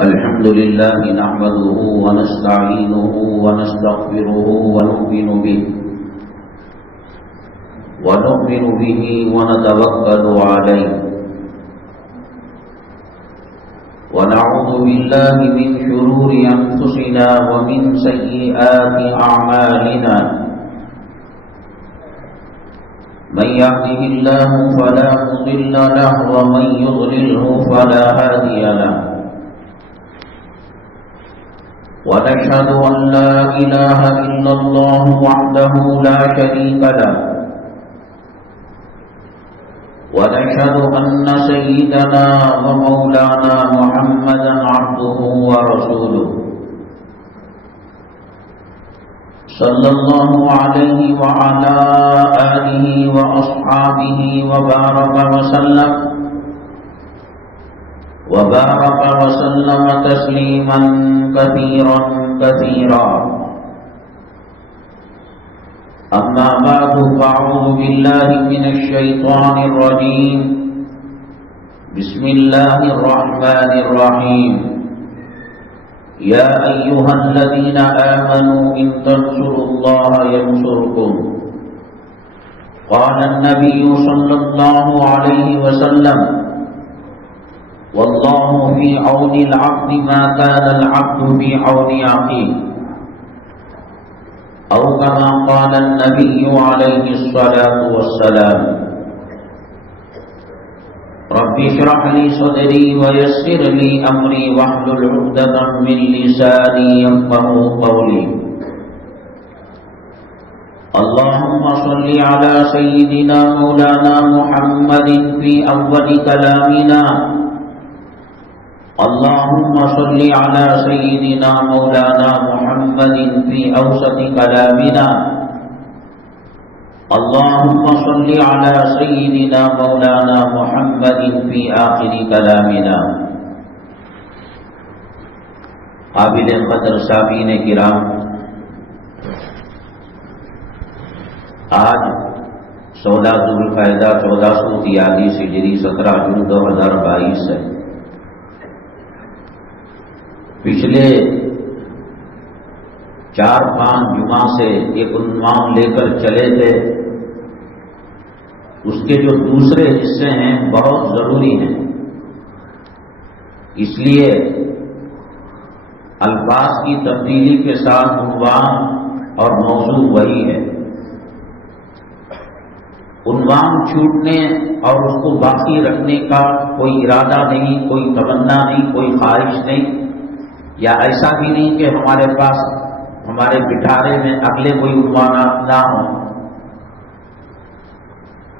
الحمد لله نحمده ونستعينه ونستغفره ونؤمن به ونتوكل عليه ونعوذ بالله من شرور أنفسنا ومن سيئات أعمالنا من يهده الله فلا مضل له ومن يضلله فلا هادي له ونشهد أن لا إله إلا الله وحده لا شريك له ونشهد أن سيدنا ومولانا محمدا عبده ورسوله صلى الله عليه وعلى آله وأصحابه وبارك وسلم تسليما كثيرا كثيرا. أما بعد فأعوذ بالله من الشيطان الرجيم. بسم الله الرحمن الرحيم. يا أيها الذين آمنوا إن تنصروا الله ينصركم. قال النبي صلى الله عليه وسلم والله في عون العبد ما كان العبد في عون أخيه أو كما قال النبي عليه الصلاة والسلام. رب اشرح لي صدري ويسر لي أمري واحلل عقدة من لساني يفقهوا قولي. اللهم صل على سيدنا مولانا محمد في أول كلامنا. اللهم صل على سيدنا مولانا محمد في أوسط كلامنا. اللهم صل على سيدنا مولانا محمد في آخر كلامنا. قابل قدر سامعین کرام، آج 16 ذوالقعدہ 1443 ہجری 17 جون 2022 ہے. پچھلے 4-5 جمعہ سے ایک عنوان لے کر چلے تھے. اس کے جو دوسرے حصے ہیں بہت ضروری ہیں، اس لیے الفاظ کی تبدیلی کے ساتھ عنوان اور موضوع وہی ہے. عنوان چھوٹنے اور اس کو باقی رکھنے کا کوئی ارادہ نہیں، کوئی تمنا نہیں، کوئی خواہش نہیں، یا ایسا بھی نہیں کہ ہمارے پاس ہمارے پٹھارے میں اگلے کوئی عنوانات نہ ہوں.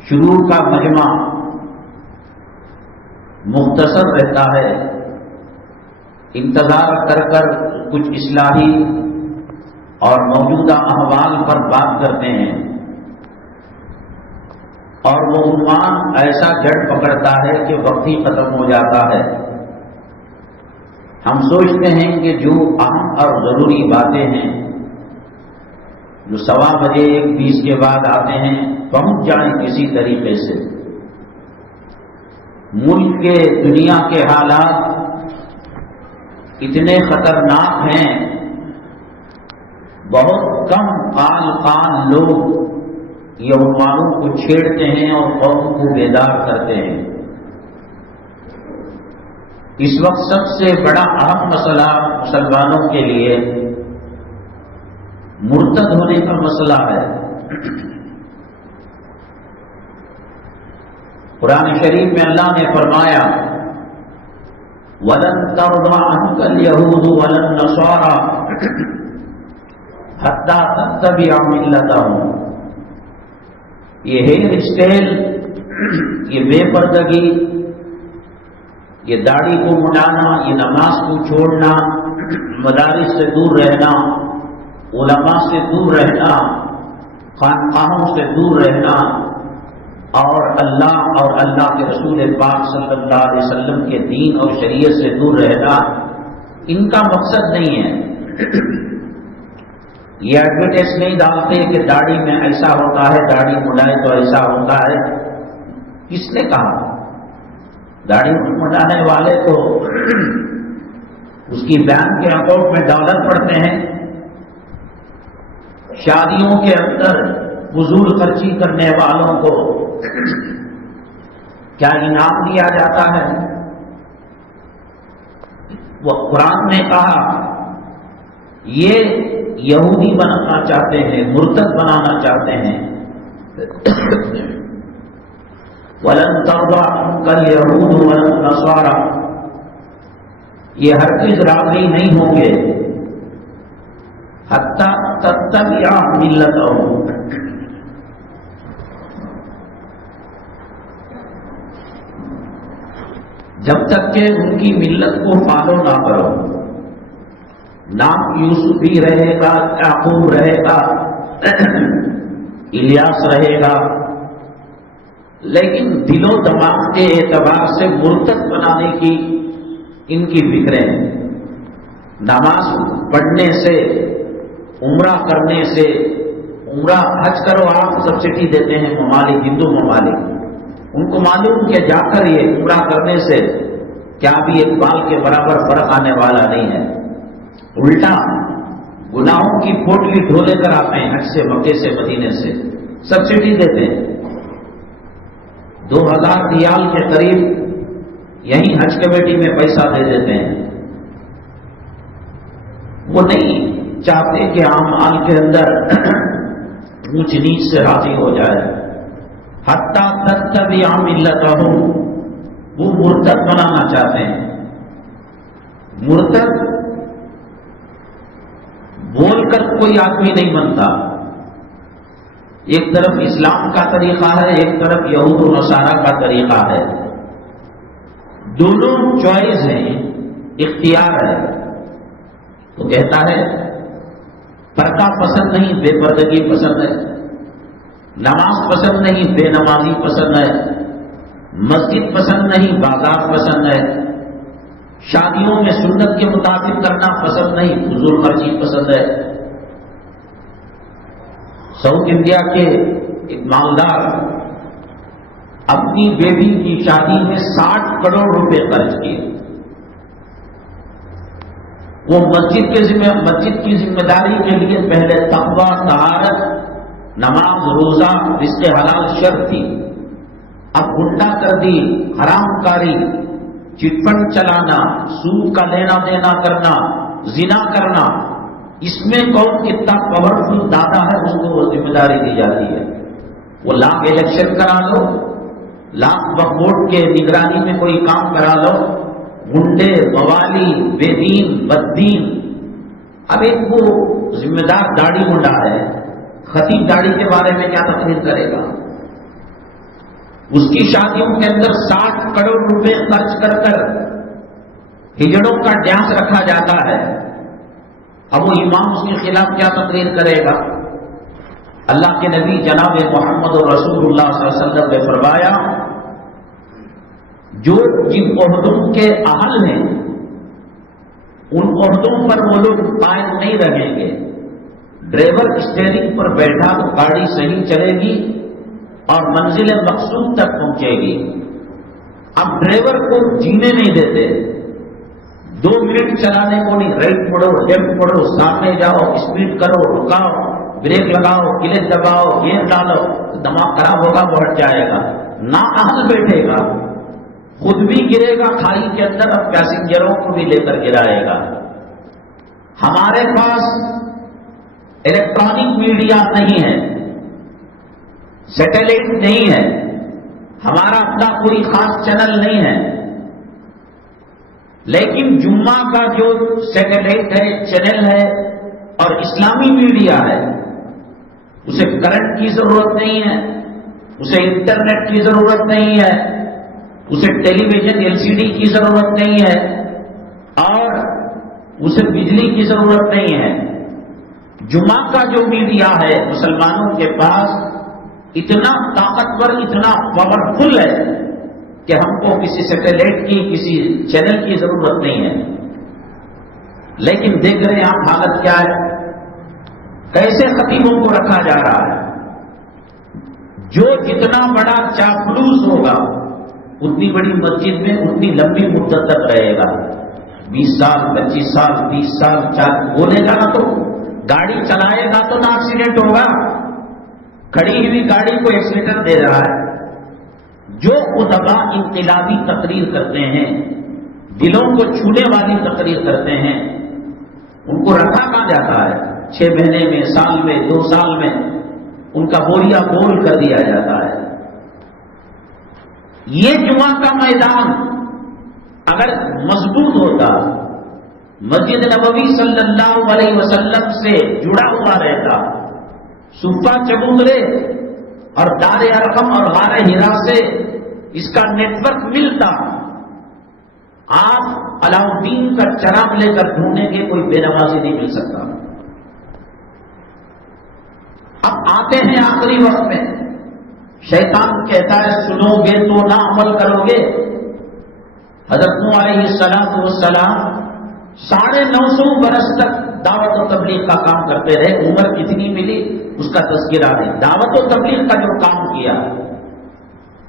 شروع کا مجمع مختصر رہتا ہے، انتظار کر کر کچھ اصلاحی اور موجودہ احوال پر بات کرتے ہیں، اور وہ عنوان ایسا جڑ پکڑتا ہے کہ وقت ہی ختم ہو جاتا ہے. ہم سوچتے ہیں کہ جو اہم اور ضروری باتیں ہیں جو 1:15 1:20 کے بعد آتے ہیں پہنچ جائیں کسی طریقے سے. ملک کے دنیا کے حالات اتنے خطرناک ہیں، بہت کم قال لوگ یہ عنوانوں کو چھیڑتے ہیں اور قوم کو بیدار کرتے ہیں. اس وقت سب سے بڑا اہم مسئلہ مسلمانوں کے لیے مرتد ہونے کا مسئلہ ہے. قرآن شریف میں اللہ نے فرمایا وَلَن تَرْضَىٰ عَنْكَ الْيَهُودُ وَلَا النَّصَارَىٰ حَتَّىٰ تَتَّبِعَ مِلَّتَهُمْ. یہ ہیئر اسٹائل، یہ بے پردگی، یہ داڑھی کو مڈانا، یہ نماز کو چھوڑنا، مدارس سے دور رہنا، علماء سے دور رہنا، خانقاہوں سے دور رہنا، اور اللہ اور اللہ کے رسول پاک صلی اللہ علیہ وسلم کے دین اور شریعت سے دور رہنا، ان کا مقصد نہیں ہے. یہ ایڈورٹائز نہیں ڈالتے کہ داڑھی میں ایسا ہوتا ہے، داڑھی مڈائے تو ایسا ہوتا ہے. کس نے کہا؟ داڑھی مڈانے والے تو اس کی بینک کے اکاؤنٹ میں ڈالر پڑتے ہیں، شادیوں کے اندر فضول خرچی کرنے والوں کو کیا انعام دیا جاتا ہے؟ وہ قرآن نے کہا یہ یہودی بنانا چاہتے ہیں، مرتد بنانا چاہتے ہیں۔ وَلَن تَرْضَىٰ عَنكَ الْيَهُودُ وَلَا النَّصَارَىٰ، یہ ہرگز راضی نہیں ہوں گے حَتَّىٰ تَتَّبِعَ مِلَّتَهُمْ، جب تک کہ ان کی ملت کو فالو نہ کرو۔ نام یوسف بھی رہے گا، یعقوب رہے گا، الیاس رہے گا، لیکن دل و دماغ کے اعتبار سے مرتد بنانے کی ان کی فکریں ہیں۔ نماز پڑھنے سے، عمرہ کرنے سے، عمرہ حج کرو آپ سبسڈی دیتے ہیں ممالک، ہندو ممالک، ان کو معلوم کہ جا کر یہ عمرہ کرنے سے کیا بھی ایک بال کے برابر فرق آنے والا نہیں ہے، الٹا گناہوں کی پوٹلی ڈھو لے کر آتے ہیں حج سے، مکے سے، مدینے سے، سبسڈی دیتے ہیں۔ 2000 ریال کے قریب یہیں حج کمیٹی میں پیسہ دے دیتے ہیں۔ وہ نہیں چاہتے کہ عام مال کے اندر اونچ نیچ سے راضی ہو جائے۔ حتیٰ تتبع ملتہم، وہ مرتد بنانا چاہتے ہیں۔ مرتد بول کر کوئی آدمی نہیں بنتا، ایک طرف اسلام کا طریقہ ہے، ایک طرف یہود و نصارہ کا طریقہ ہے، دونوں چوائس ہیں، اختیار ہے۔ تو کہتا ہے پردہ پسند نہیں، بے پردگی پسند ہے، نماز پسند نہیں، بے نمازی پسند ہے، مسجد پسند نہیں، بازار پسند ہے، شادیوں میں سنت کے مطابق کرنا پسند نہیں، فضول خرچی پسند ہے۔ ساؤتھ انڈیا کے ایک مالدار اپنی بیٹی کی شادی میں 60 کروڑ روپے خرچ کیے۔ وہ مسجد کی ذمہ داری کے لیے پہلے تقویٰ، طہارت، نماز، روزہ، رزق حلال شرط تھی، اب الٹا کر دی، حرام کاری، چٹ فنڈ چلانا، سود کا لینا دینا کرنا، زنا کرنا، اس میں کون کتنا پاورفل دادا ہے اس کو وہ ذمہ داری دی جاتی ہے۔ وہ لاکھ الیکشن کرا لو، لاکھ وقف بورڈ کے نگرانی میں کوئی کام کرا لو، گنڈے، موالی، بے دین، بددین۔ اب ایک وہ ذمہ دار داڑھی منڈا ہے، خطیب داڑھی کے بارے میں کیا تقریر کرے گا؟ اس کی شادیوں کے اندر 60 کروڑ روپے خرچ کر کر ہجڑوں کا ڈانس رکھا جاتا ہے۔ اب وہ امام اس کے خلاف کیا تقریر کرے گا؟ اللہ کے نبی جناب محمد رسول اللہ صلی اللہ علیہ وسلم نے فرمایا جو جن عہدوں کے اہل ہیں ان عہدوں پر وہ لوگ قائم نہیں رہیں گے۔ ڈرائیور اسٹیئرنگ پر بیٹھا تو گاڑی صحیح چلے گی اور منزل مقصود تک پہنچے گی۔ اب ڈرائیور کو جینے نہیں دیتے، 2 منٹ چلانے کو نہیں، رائٹ پڑھو، لیفٹ پڑھو، سامنے جاؤ، اسپیڈ کرو، رکاؤ، بریک لگاؤ، کلچ دباؤ، گیئر ڈالو، دماغ خراب ہوگا، وہ ہٹ جائے گا۔ نا اہل بیٹھے گا، خود بھی گرے گا کھائی کے اندر اور پیسنجروں کو بھی لے کر گرائے گا۔ ہمارے پاس الیکٹرانک میڈیا نہیں ہے، سیٹلائٹ نہیں ہے، ہمارا اپنا کوئی خاص چینل نہیں ہے، لیکن جمعہ کا جو سیٹلائٹ ہے، چینل ہے اور اسلامی میڈیا ہے، اسے کرنٹ کی ضرورت نہیں ہے، اسے انٹرنیٹ کی ضرورت نہیں ہے، اسے ٹیلی ویژن LCD کی ضرورت نہیں ہے اور اسے بجلی کی ضرورت نہیں ہے۔ جمعہ کا جو میڈیا ہے مسلمانوں کے پاس اتنا طاقتور، اتنا پاورفل ہے کہ ہم کو کسی سیٹلائٹ کی، کسی چینل کی ضرورت نہیں ہے۔ لیکن دیکھ رہے ہیں آپ حالت کیا ہے، کیسے خطیبوں کو رکھا جا رہا ہے۔ جو جتنا بڑا چاپلوس ہوگا اتنی بڑی مسجد میں اتنی لمبی مدت تک رہے گا۔ 20 سال 25 سال 30 سال بولے گا تو گاڑی چلائے گا تو نہ ایکسیڈنٹ ہوگا. کھڑی ہوئی گاڑی کو ایکسیڈنٹ دے رہا ہے. جو ادبا انقلابی تقریر کرتے ہیں، دلوں کو چھونے والی تقریر کرتے ہیں، ان کو رکھا کہاں جاتا ہے؟ 6 مہینے میں، سال میں، 2 سال میں ان کا بوریا بول کر دیا جاتا ہے. یہ جمعہ کا میدان اگر مضبوط ہوتا، مسجد نبوی صلی اللہ علیہ وسلم سے جڑا ہوا رہتا، صفہ چبوترے اور دار ارقم اور غار ہرا سے اس کا نیٹ ورک ملتا، آپ علاؤ الدین کا چراغ لے کر ڈھونڈنے کے کوئی بے نمازی نہیں مل سکتا. اب آتے ہیں آخری وقت میں، شیطان کہتا ہے سنو گے تو نہ عمل کرو گے. حضرت نوح علیہ السلام 950 برس تک دعوت و تبلیغ کا کام کرتے رہے. عمر کتنی ملی اس کا تذکرہ نہیں. دعوت و تبلیغ کا جو کام کیا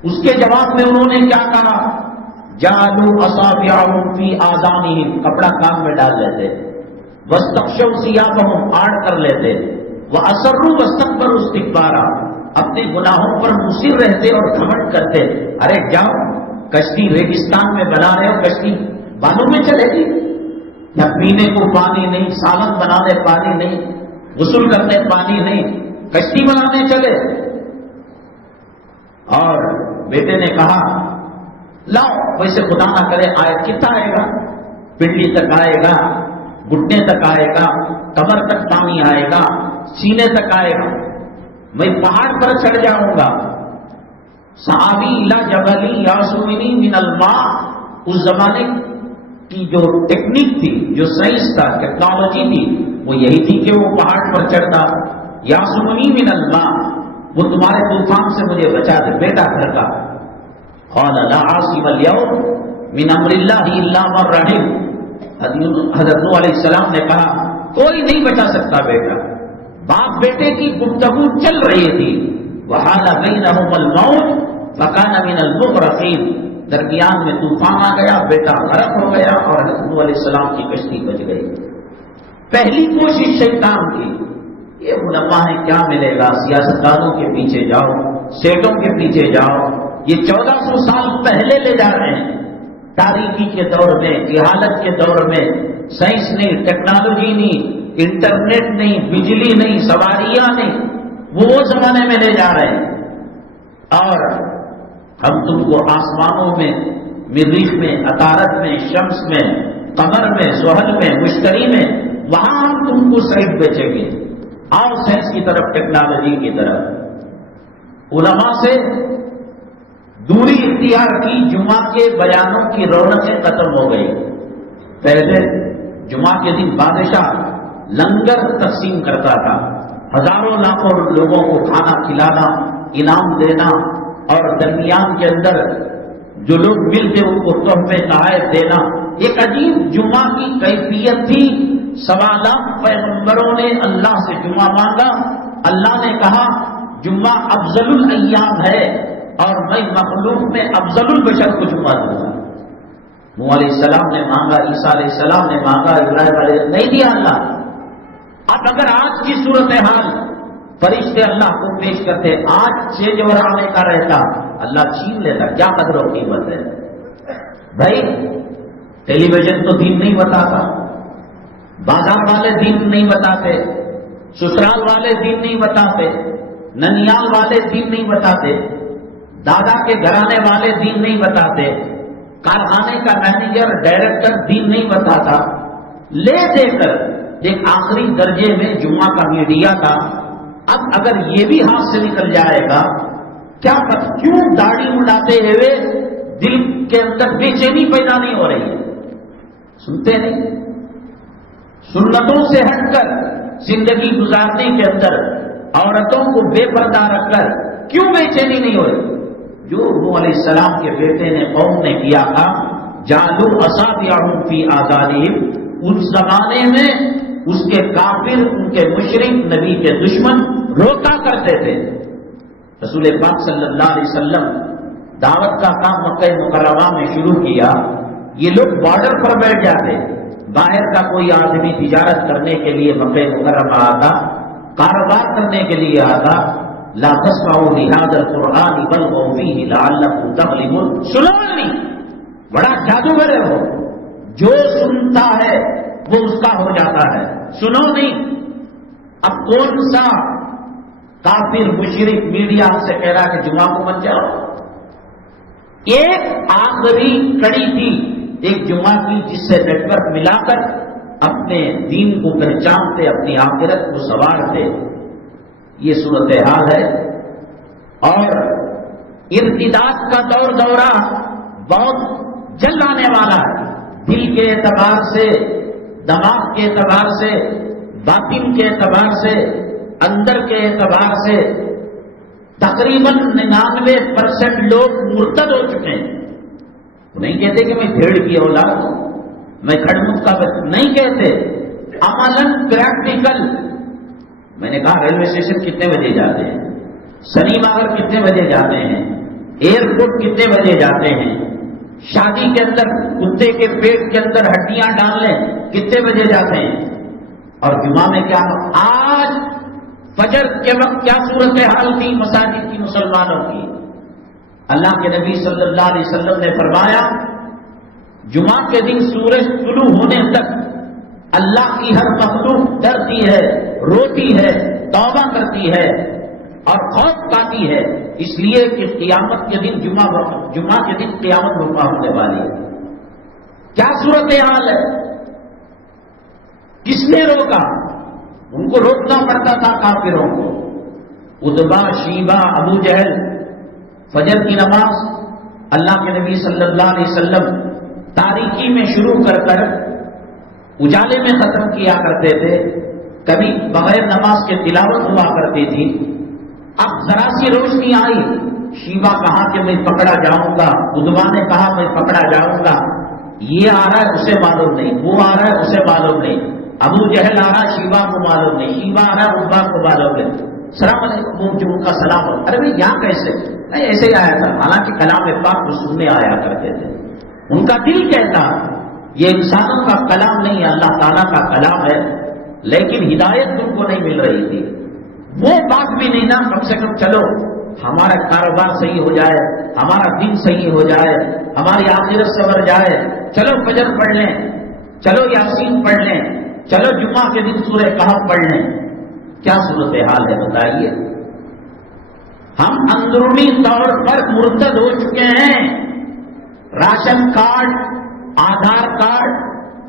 اس کے جواب میں انہوں نے کیا کہا؟ جعلوا اصابعهم فی آذانہم، کپڑا کان میں ڈال لیتے، واستغشوا ثیابہم، آڑ کر لیتے، وَأَسَرُّوا وَاسْتَكْبَرُوا اسْتِكْبَارًا، اپنے گناہوں پر مصر رہتے اور گھمنڈ کرتے. ارے جاؤ، کشتی ریگستان میں بنا رہے ہو، کشتی بالوں میں چلے گی؟ یا پینے کو پانی نہیں، سالن بنانے پانی نہیں، غسل کرنے پانی نہیں، کشتی بنانے چلے؟ اور بیٹے نے کہا لاؤ، ویسے خدا نہ کرے آئے، کتنا آئے گا؟ پنڈلی تک آئے گا، گھٹنے تک آئے گا، کمر تک پانی آئے گا، سینے تک آئے گا، میں پہاڑ پر چڑھ جاؤں گا. صحابی الا جبلی یاسمینی من الماء، اس زمانے کی جو ٹیکنیک تھی، جو سائنس تھا، ٹیکنالوجی تھی، وہ یہی تھی کہ وہ پہاڑ پر چڑھتا. یاسمینی من الماء، وہ تمہارے طوفان سے مجھے بچا دے. بیٹا گھر کا قال لا عاصم اليوم من امر اللہ الا من رحم. حضرت نوح علیہ السلام نے کہا کوئی نہیں بچا سکتا بیٹا. باپ بیٹے کی گفتگو چل رہی تھی. وحال بینہم الموت فکان من المغرقین، درمیان میں طوفان آ گیا، بیٹا غرق ہو گیا اور حضرت نوح علیہ السلام کی کشتی بچ گئی. پہلی کوشش شیطان کی، یہ علماء ہیں کیا ملے گا، سیاستدانوں کے پیچھے جاؤ، سیٹوں کے پیچھے جاؤ. یہ 1400 سال پہلے لے جا رہے ہیں. تاریخی کے دور میں، جہالت کے دور میں، سائنس نہیں، ٹیکنالوجی نہیں، انٹرنیٹ نہیں، بجلی نہیں، سواریاں نہیں، وہ زمانے میں لے جا رہے ہیں. اور ہم تم کو آسمانوں میں، مریخ میں، عطارد میں، شمس میں، قمر میں، زحل میں، مشتری میں، وہاں ہم تم کو سائٹ بیچیں گے. آؤ سائنس کی طرف، ٹیکنالوجی کی طرف. علماء سے دوری اختیار کی. جمعہ کے بیانوں کی رونقیں ختم ہو گئی. پہلے جمعہ کے دن بادشاہ لنگر تقسیم کرتا تھا، ہزاروں لاکھوں لوگوں کو کھانا کھلانا، انعام دینا، اور درمیان کے اندر جو لوگ ملتے ان کو تحفے تحائف دینا. ایک عجیب جمعہ کی کیفیت تھی. 1.25 لاکھ پیغمبروں نے اللہ سے جمعہ مانگا. اللہ نے کہا جمعہ افضل الایام ہے اور میں مخلوق میں افضل البشر کو جمعہ دوں گا. نوح علیہ السلام نے مانگا، عیسیٰ علیہ السلام نے مانگا، ابراہیم علیہ السلام نہیں دیا اللہ. اب اگر آج کی صورتحال فرشتے اللہ کو پیش کرتے، آج چیز اور آنے کا رہتا، اللہ چھین لیتا. کیا قدر و قیمت ہے بھائی. ٹیلی ویژن تو دین نہیں بتاتا، بازار والے دین نہیں بتاتے، سسرال والے دین نہیں بتاتے، ننیال والے دین نہیں بتاتے، دادا کے گھرانے والے دین نہیں بتاتے، کارخانے کا مینیجر ڈائریکٹر دین نہیں بتاتا. لے دے کر ایک آخری درجے میں جمعہ کا میڈیا کا. اب اگر یہ بھی ہاتھ سے نکل جائے گا، کیا پتہ کیوں داڑھی اڑاتے ہوئے دل کے اندر بے چینی پیدا نہیں ہو رہی ہے. سنتے نہیں، سنتوں سے ہٹ کر زندگی گزارنے کے اندر عورتوں کو بے پردہ رکھ کر کیوں بے چینی نہیں ہو رہی؟ جو نوح علیہ السلام کے بیٹے نے، قوم نے کیا تھا، جعلوا اصابعهم فی آذانہم. اس زمانے میں اس کے کافر، ان کے مشرک، نبی کے دشمن روکا کرتے تھے. رسول پاک صلی اللہ علیہ وسلم دعوت کا کام مکہ مکرمہ میں شروع کیا. یہ لوگ بارڈر پر بیٹھ جاتے، باہر کا کوئی آدمی تجارت کرنے کے لیے مکہ مکرمہ آتا، کاروبار کرنے کے لیے آتا، لا تسمعوا لهذا القرآن والغوا فيه لعلكم تغلبون، سنو نہیں، بڑا جادوگر ہے وہ، جو سنتا ہے وہ اس کا ہو جاتا ہے، سنو نہیں۔ اب کون سا کافر مشرک میڈیا سے کہہ رہا کہ جمعہ کو مت جاؤ؟ ایک آخری کڑی تھی ایک جمعہ کی، جس سے نیٹ ورک ملا کر اپنے دین کو پہچانتے، اپنی آخرت کو سنوارتے۔ یہ صورتحال ہے، اور ارتداد کا دورہ بہت جلد آنے والا ہے، دل کے اعتبار سے، دماغ کے اعتبار سے، باطن کے اعتبار سے، اندر کے اعتبار سے تقریباً 99% لوگ مرتد ہو چکے ہیں۔ نہیں کہتے کہ میں بھیڑ کی اولاد ہوں، میں کھڑمت کا بچہ، نہیں کہتے، عملاً پریکٹیکل۔ میں نے کہا ریلوے اسٹیشن کتنے بجے جاتے ہیں، سنیما گھر کتنے بجے جاتے ہیں، ایئرپورٹ کتنے بجے جاتے ہیں، شادی کے اندر کتے کے پیٹ کے اندر ہڈیاں ڈالنے کتنے بجے جاتے ہیں، اور جمعہ میں کیا؟ آج فجر کے وقت کیا صورتحال تھی مساجد کی مسلمانوں کی؟ اللہ کے نبی صلی اللہ علیہ وسلم نے فرمایا جمعہ کے دن سورج طلوع ہونے تک اللہ کی ہر مخلوق ڈرتی ہے، روتی ہے، توبہ کرتی ہے اور خوف کھاتی ہے، اس لیے کہ قیامت کے دن جمعہ کے دن قیامت برپا ہونے والی ہے۔ کیا صورتحال ہے؟ کس نے روکا؟ ان کو روکنا پڑتا تھا کافروں کو۔ ادبا، شیبہ، ابو جہل فجر کی نماز اللہ کے نبی صلی اللہ علیہ وسلم تاریکی میں شروع کر اجالے میں ختم کیا کرتے تھے، کبھی بغیر نماز کے تلاوت ہوا کرتی تھی۔ اب ذرا سی روشنی آئی، شیبہ کہا کہ میں پکڑا جاؤں گا، ادبا نے کہا میں پکڑا جاؤں گا، یہ آ رہا ہے اسے معلوم نہیں، وہ آ رہا ہے اسے معلوم نہیں، ابو جہل آ رہا شیبہ کو معلوم نہیں، شیبہ آ رہا ادبا کو معلوم نہیں، السلام علیکم، وہ جو ان کا سلام ہو، ارے بھائی یہاں کیسے؟ نہیں ایسے ہی آیا تھا، حالانکہ کلام پاک کو سننے آیا کرتے تھے۔ ان کا دل کہتا یہ انسانوں کا کلام نہیں ہے، اللہ تعالیٰ کا کلام ہے، لیکن ہدایت تم کو نہیں مل رہی تھی۔ وہ بات بھی نہیں نا، کم سے کم چلو ہمارا کاروبار صحیح ہو جائے، ہمارا دین صحیح ہو جائے، ہماری آخرت سنور جائے، چلو فجر پڑھ لیں، چلو یاسین پڑھ لیں، چلو جمعہ کے دن سورہ کہف پڑھ لیں۔ کیا صورتحال ہے بتائیے؟ ہم اندرونی طور پر مرتد ہو چکے ہیں۔ Ration card, Aadhaar card,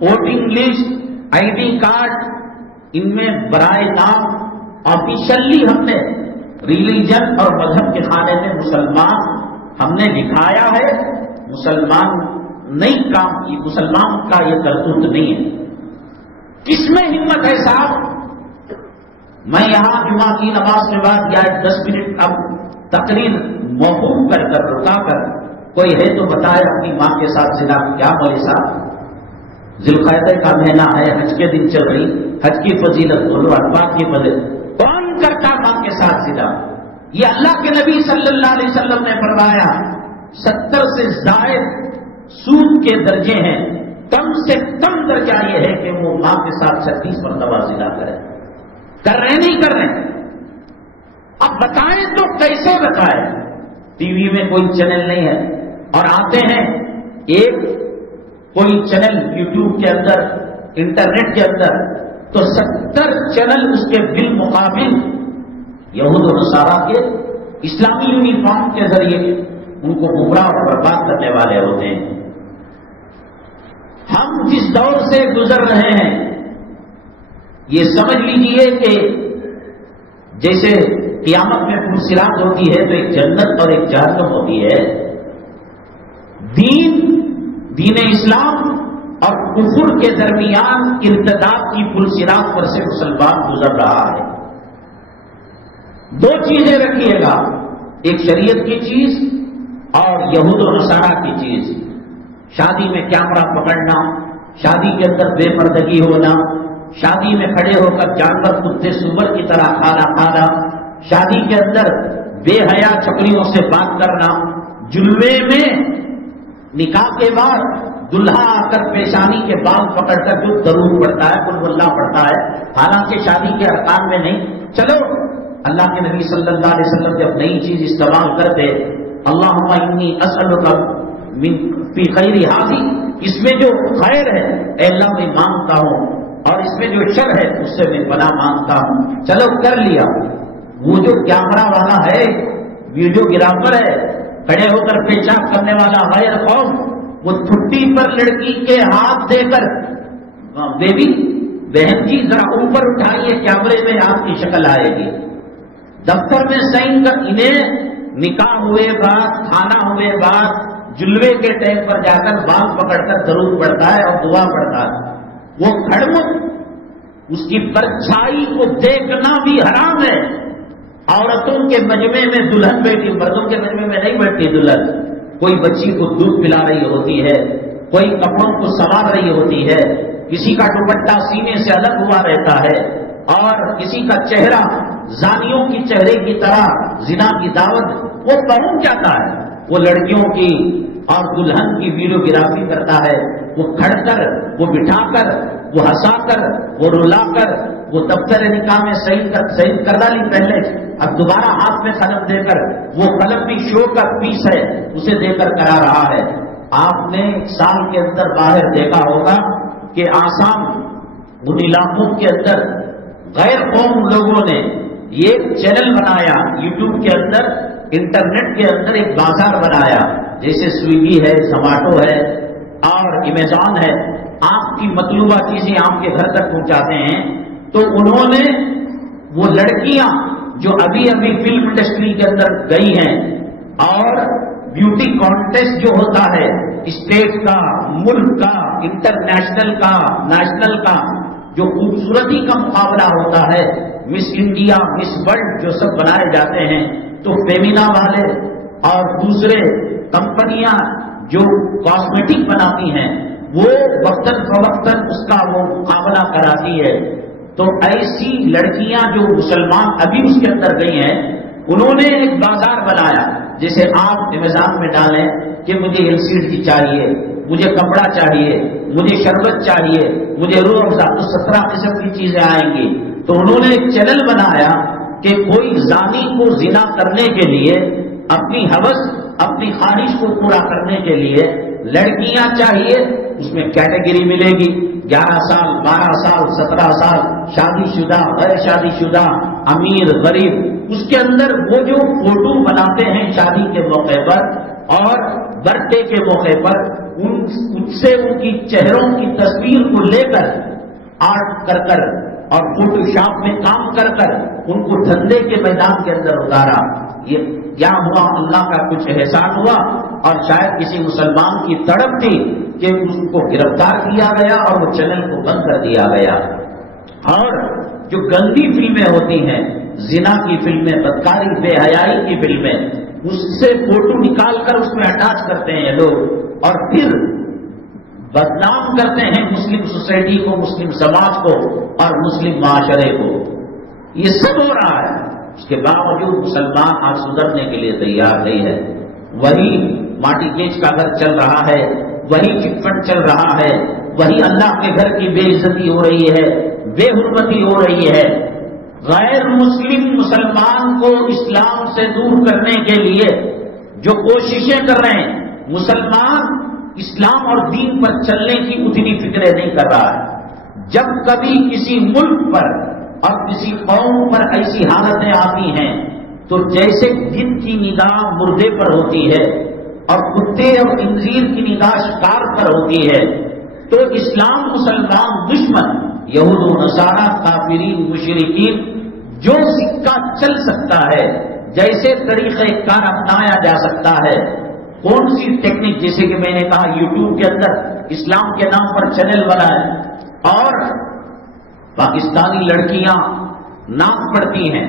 voting list, I D card, ان میں برائے نام آفیشلی ہم نے ریلیجن اور مذہب کے خانے میں مسلمان ہم نے لکھایا ہے، مسلمان نہیں کام کی، مسلمان کا یہ کرتوت نہیں ہے۔ کس میں ہمت ہے صاحب؟ میں یہاں جمعہ کی نماز کے بعد یا 10 منٹ اب تقریر موقوف کر رکا کر کوئی ہے تو بتائے اپنی ماں کے ساتھ زنا کیا؟ مولوی صاحب ذوالقعدہ کا مہینہ ہے، حج کے دن چل رہی، حج کی فضیلت بولو، ارباب کی فضیلت، کون کرتا ماں کے ساتھ زنا؟ یہ اللہ کے نبی صلی اللہ علیہ وسلم نے فرمایا 70 سے زائد سود کے درجے ہیں، کم سے کم درجہ یہ ہے کہ وہ ماں کے ساتھ 36 مرتبہ زنا کرے۔ کر رہے نہیں کر رہے؟ اب بتائیں تو کیسے بتائیں؟ ٹی وی میں کوئی چینل نہیں ہے، اور آتے ہیں ایک کوئی چینل یوٹیوب کے اندر، انٹرنیٹ کے اندر، تو 70 چینل اس کے بالمقابل یہود و نصارہ کے اسلامی یونیفارم کے ذریعے ان کو گمراہ اور برباد کرنے والے ہوتے ہیں۔ ہم جس دور سے گزر رہے ہیں یہ سمجھ لیجئے کہ جیسے قیامت میں پرصراط ہوتی ہے تو ایک جنت اور ایک جہنم ہوتی ہے۔ دین اسلام اور کفر کے درمیان ارتداد کی پرصراط پر سے مسلمان گزر رہا ہے۔ دو چیزیں رکھیے گا، ایک شریعت کی چیز اور یہود و نصارہ کی چیز۔ شادی میں کیمرہ پکڑنا، شادی کے اندر بے پردگی ہونا، شادی میں کھڑے ہو کر جانور کتے سور کی طرح کھانا، شادی کے اندر بے حیا چھپڑیوں سے بات کرنا، جلوے میں نکاح کے بعد دلہا آ کر پیشانی کے بال پکڑ کر جو درود پڑھتا ہے، قل اللہ پڑھتا ہے، حالانکہ شادی کے ارکان میں نہیں. چلو اللہ کے نبی صلی اللہ علیہ وسلم جب نئی چیز استعمال کرتے، اللہم انی اسألک من فی خیر ھذی، اس میں جو خیر ہے اے اللہ میں مانگتا ہوں، اور اس میں جو شر ہے اس سے میں پناہ مانگتا ہوں. چلو کر لیا. وہ جو کیمرہ والا ہے، ویڈیوگرافر ہے، کھڑے ہو کر پیشاب کرنے والا غیر قوم، وہ چھٹی پر لڑکی کے ہاتھ دے کر، بیبی بہن جی ذرا اوپر اٹھائیے کیمرے میں آپ کی شکل آئے گی. دفتر میں سائن کر، انہیں نکاح ہوئے بعد، کھانا ہوئے بعد، جلوے کے ٹائم پر جا کر بال پکڑ کر درود پڑھتا ہے اور دعا پڑھتا ہے. وہ کھڑمت، اس کی پرچھائی کو دیکھنا بھی حرام ہے. عورتوں کے مجمع میں دلہن بیٹھی، مردوں کے مجمع میں نہیں بیٹھتی دلہن. کوئی بچی کو دودھ پلا رہی ہوتی ہے، کوئی کپڑوں کو سنوار رہی ہوتی ہے، کسی کا دوپٹہ سینے سے الگ ہوا رہتا ہے، اور کسی کا چہرہ زانیوں کی چہرے کی طرح زنا کی دعوت وہ پہنچ جاتا ہے. وہ لڑکیوں کی اور دلہن کی ویڈیوگرافی کرتا ہے. وہ کھڑ کر، وہ بٹھا کر، وہ ہنسا کر، وہ رلا کر، وہ دفتر نکاح میں صحیح کر ڈالی پہلے، اب دوبارہ ہاتھ میں قلم دے کر، وہ قلم بھی شو کا پیس ہے اسے دے کر کرا رہا ہے. آپ نے ایک سال کے اندر باہر دیکھا ہوگا کہ آسام ان علاقوں کے اندر غیر قوم لوگوں نے یہ چینل بنایا، یوٹیوب کے اندر، انٹرنیٹ کے اندر ایک بازار بنایا، جیسے سویگی ہے، زوماٹو ہے اور امیزون ہے. آپ کی مطلوبہ چیزیں آپ کے گھر تک پہنچاتے ہیں. تو انہوں نے وہ لڑکیاں جو ابھی ابھی فلم انڈسٹری کے اندر گئی ہیں، اور بیوٹی کانٹیسٹ جو ہوتا ہے اسٹیٹ کا، ملک کا، انٹرنیشنل کا، نیشنل کا، جو خوبصورتی کا مقابلہ ہوتا ہے، مس انڈیا، مس ورلڈ جو سب بنائے جاتے ہیں، تو فیمینا والے اور دوسرے کمپنیاں جو کاسمیٹک بناتی ہیں وہ وقتاً فوقتاً اس کا وہ مقابلہ کراتی ہے. تو ایسی لڑکیاں جو مسلمان ابھی اس کے اندر گئی ہیں، انہوں نے ایک بازار بنایا. جیسے آپ امیزون میں ڈالیں کہ مجھے ایلسیڈ کی چاہیے، مجھے کپڑا چاہیے، مجھے شربت چاہیے، مجھے روح افزا، تو 17 قسم کی چیزیں آئیں گی. تو انہوں نے ایک چینل بنایا کہ کوئی زانی کو زنا کرنے کے لیے، اپنی ہوس، اپنی خواہش کو پورا کرنے کے لیے لڑکیاں چاہیے. اس میں کیٹیگری ملے گی، 11 سال، 12 سال، 17 سال، شادی شدہ، غیر شادی شدہ، امیر، غریب. اس کے اندر وہ جو فوٹو بناتے ہیں شادی کے موقع پر اور برتھ ڈے کے موقع پر، ان سے ان کی چہروں کی تصویر کو لے کر آرٹ کر کر اور فوٹو شاپ میں کام کر کر ان کو دھندے کے میدان کے اندر اتارا. یہ کیا ہوا؟ اللہ کا کچھ احسان ہوا، اور شاید کسی مسلمان کی تڑپ تھی کہ اس کو گرفتار کیا گیا اور وہ چینل کو بند کر دیا گیا. اور جو گندی فلمیں ہوتی ہیں، زنا کی فلمیں، بدکاری، بے حیائی کی فلمیں، اس سے فوٹو نکال کر اس میں اٹیچ کرتے ہیں لوگ، اور پھر بدنام کرتے ہیں مسلم سوسائٹی کو، مسلم سماج کو اور مسلم معاشرے کو. یہ سب ہو رہا ہے. اس کے باوجود مسلمان آج سدھرنے کے لیے تیار نہیں ہے. وہی ماٹی کیچ کا گھر چل رہا ہے، وہی چٹ فنڈ چل رہا ہے، وہی اللہ کے گھر کی بے عزتی ہو رہی ہے، بے حرمتی ہو رہی ہے. غیر مسلم مسلمان کو اسلام سے دور کرنے کے لیے جو کوششیں کر رہے ہیں، مسلمان اسلام اور دین پر چلنے کی اتنی فکریں نہیں کر رہا ہے. جب کبھی کسی ملک پر اور کسی قوم پر ایسی حالتیں آتی ہیں تو جیسے جن کی نگاہ مردے پر ہوتی ہے اور کتے اور خنزیر کی نگاہ شکار پر ہوتی ہے، تو اسلام، مسلمان، دشمن، یہود و نصارہ، کافرین، مشرکین، جو سکہ چل سکتا ہے، جیسے طریقہ کار اپنایا جا سکتا ہے، کون سی ٹیکنیک، جیسے کہ میں نے کہا یوٹیوب کے اندر اسلام کے نام پر چینل بنائے، اور پاکستانی لڑکیاں ناک پڑتی ہیں،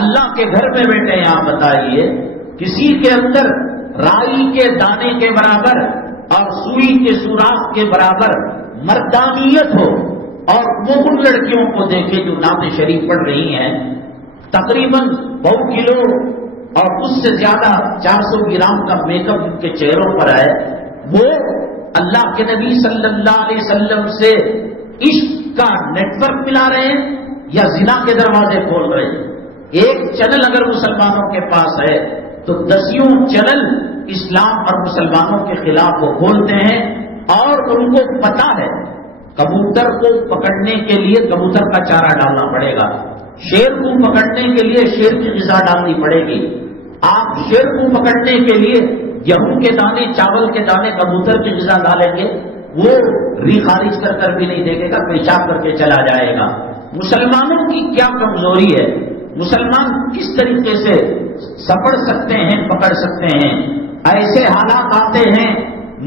اللہ کے گھر میں بیٹھے ہیں. آپ بتائیے کسی کے اندر رائی کے دانے کے برابر اور سوئی کے سوراخ کے برابر مردانیت ہو، اور وہ ان لڑکیوں کو دیکھے جو نعت شریف پڑھ رہی ہیں، تقریباً 2 کلو اور اس سے زیادہ 400 گرام کا میک اپ ان کے چہروں پر ہے، وہ اللہ کے نبی صلی اللہ علیہ وسلم سے عشق کا نیٹ ورک ملا رہے ہیں یا زنا کے دروازے کھول رہے ہیں؟ ایک چینل اگر مسلمانوں کے پاس ہے تو دسیوں چینل اسلام اور مسلمانوں کے خلاف وہ کھولتے ہیں، اور ان کو پتا ہے کبوتر کو پکڑنے کے لیے کبوتر کا چارہ ڈالنا پڑے گا، شیر کو پکڑنے کے لیے شیر کی غذا ڈالنی پڑے گی۔ آپ شیر کو پکڑنے کے لیے گیہوں کے دانے، چاول کے دانے، کبوتر کی غذا ڈالیں گے، وہ ری خارج کر بھی نہیں دیکھے گا، پیشاب کر کے چلا جائے گا۔ مسلمانوں کی کیا کمزوری ہے؟ مسلمان کس طریقے سے سپڑ سکتے ہیں، پکڑ سکتے ہیں؟ ایسے حالات آتے ہیں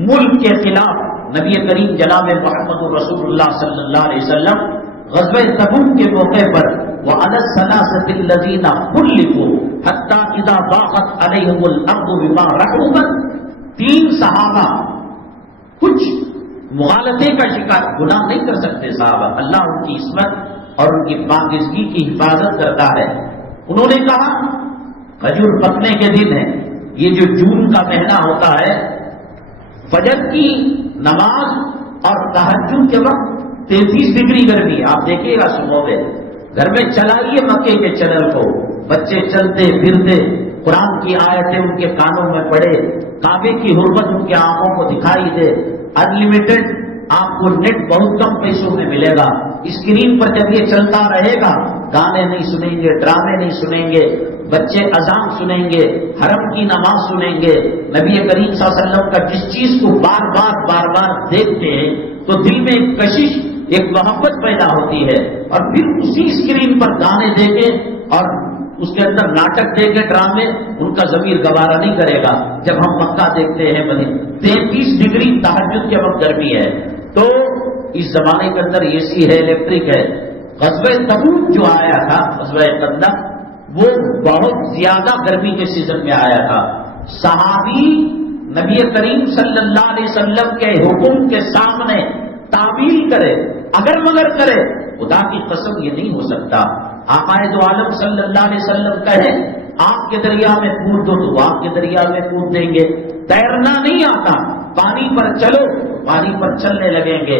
ملک کے خلاف۔ نبی کریم جناب محمد رسول اللہ صلی اللہ علیہ وسلم غزوہ تبوک کے موقع پر وَعَلَى الثَّلَاثَةِ الَّذِينَ خُلِّفُوا حَتَّى إِذَا ضَاقَتْ عَلَيْهِمُ الْأَرْضُ بِمَا رَحُبَتْ، 3 صحابہ کچھ مغالطے کا شکار، گناہ نہیں کر سکتے صحابہ، اللہ ان کی عصمت اور ان کی پاکیزگی کی حفاظت کرتا ہے۔ انہوں نے کہا کھجور پکنے کے دن ہے، یہ جو جون کا مہینہ ہوتا ہے، فجر کی نماز اور تہجد کے وقت 33 ڈگری گرمی، آپ دیکھیے گا صبح میں گھر میں چلائیے مکے کے چینل کو، بچے چلتے پھرتے، قرآن کی آیتیں ان کے کانوں میں پڑے، کعبے کی حرمت ان کی آنکھوں کو دکھائی دے، انلمیٹڈ آپ کو نیٹ بہت کم پیسوں میں ملے گا، اسکرین پر جب یہ چلتا رہے گا گانے نہیں سنیں گے، ڈرامے نہیں سنیں گے، بچے اذان سنیں گے، حرم کی نماز سنیں گے، نبی کریم صلی اللہ علیہ وسلم کا جس چیز کو بار بار دیکھتے ہیں تو دل میں ایک کشش، ایک محبت پیدا ہوتی ہے، اور پھر اسی اسکرین پر گانے دیکھے اور اس کے اندر ناٹک دیکھے، ڈرامے، ان کا ضمیر گوارا نہیں کرے گا۔ جب ہم مکہ دیکھتے ہیں 33 ڈگری تہجد کے وقت گرمی ہے، تو اس زمانے کے اندر اے سی ہے، الیکٹرک ہے۔ غزوہ تبوک جو آیا تھا، غزوہ خندق، وہ بہت زیادہ گرمی کے سیزن میں آیا تھا۔ صحابی نبی کریم صلی اللہ علیہ وسلم کے حکم کے سامنے تعویل کرے، اگر مگر کرے، خدا کی قسم یہ نہیں ہو سکتا۔ آقا دو عالم صلی اللہ علیہ وسلم کہے آگ کے دریا میں کود دو تو آگ کے دریا میں کود دیں گے، تیرنا نہیں آتا، پانی پر چلو، پانی پر چلنے لگیں گے،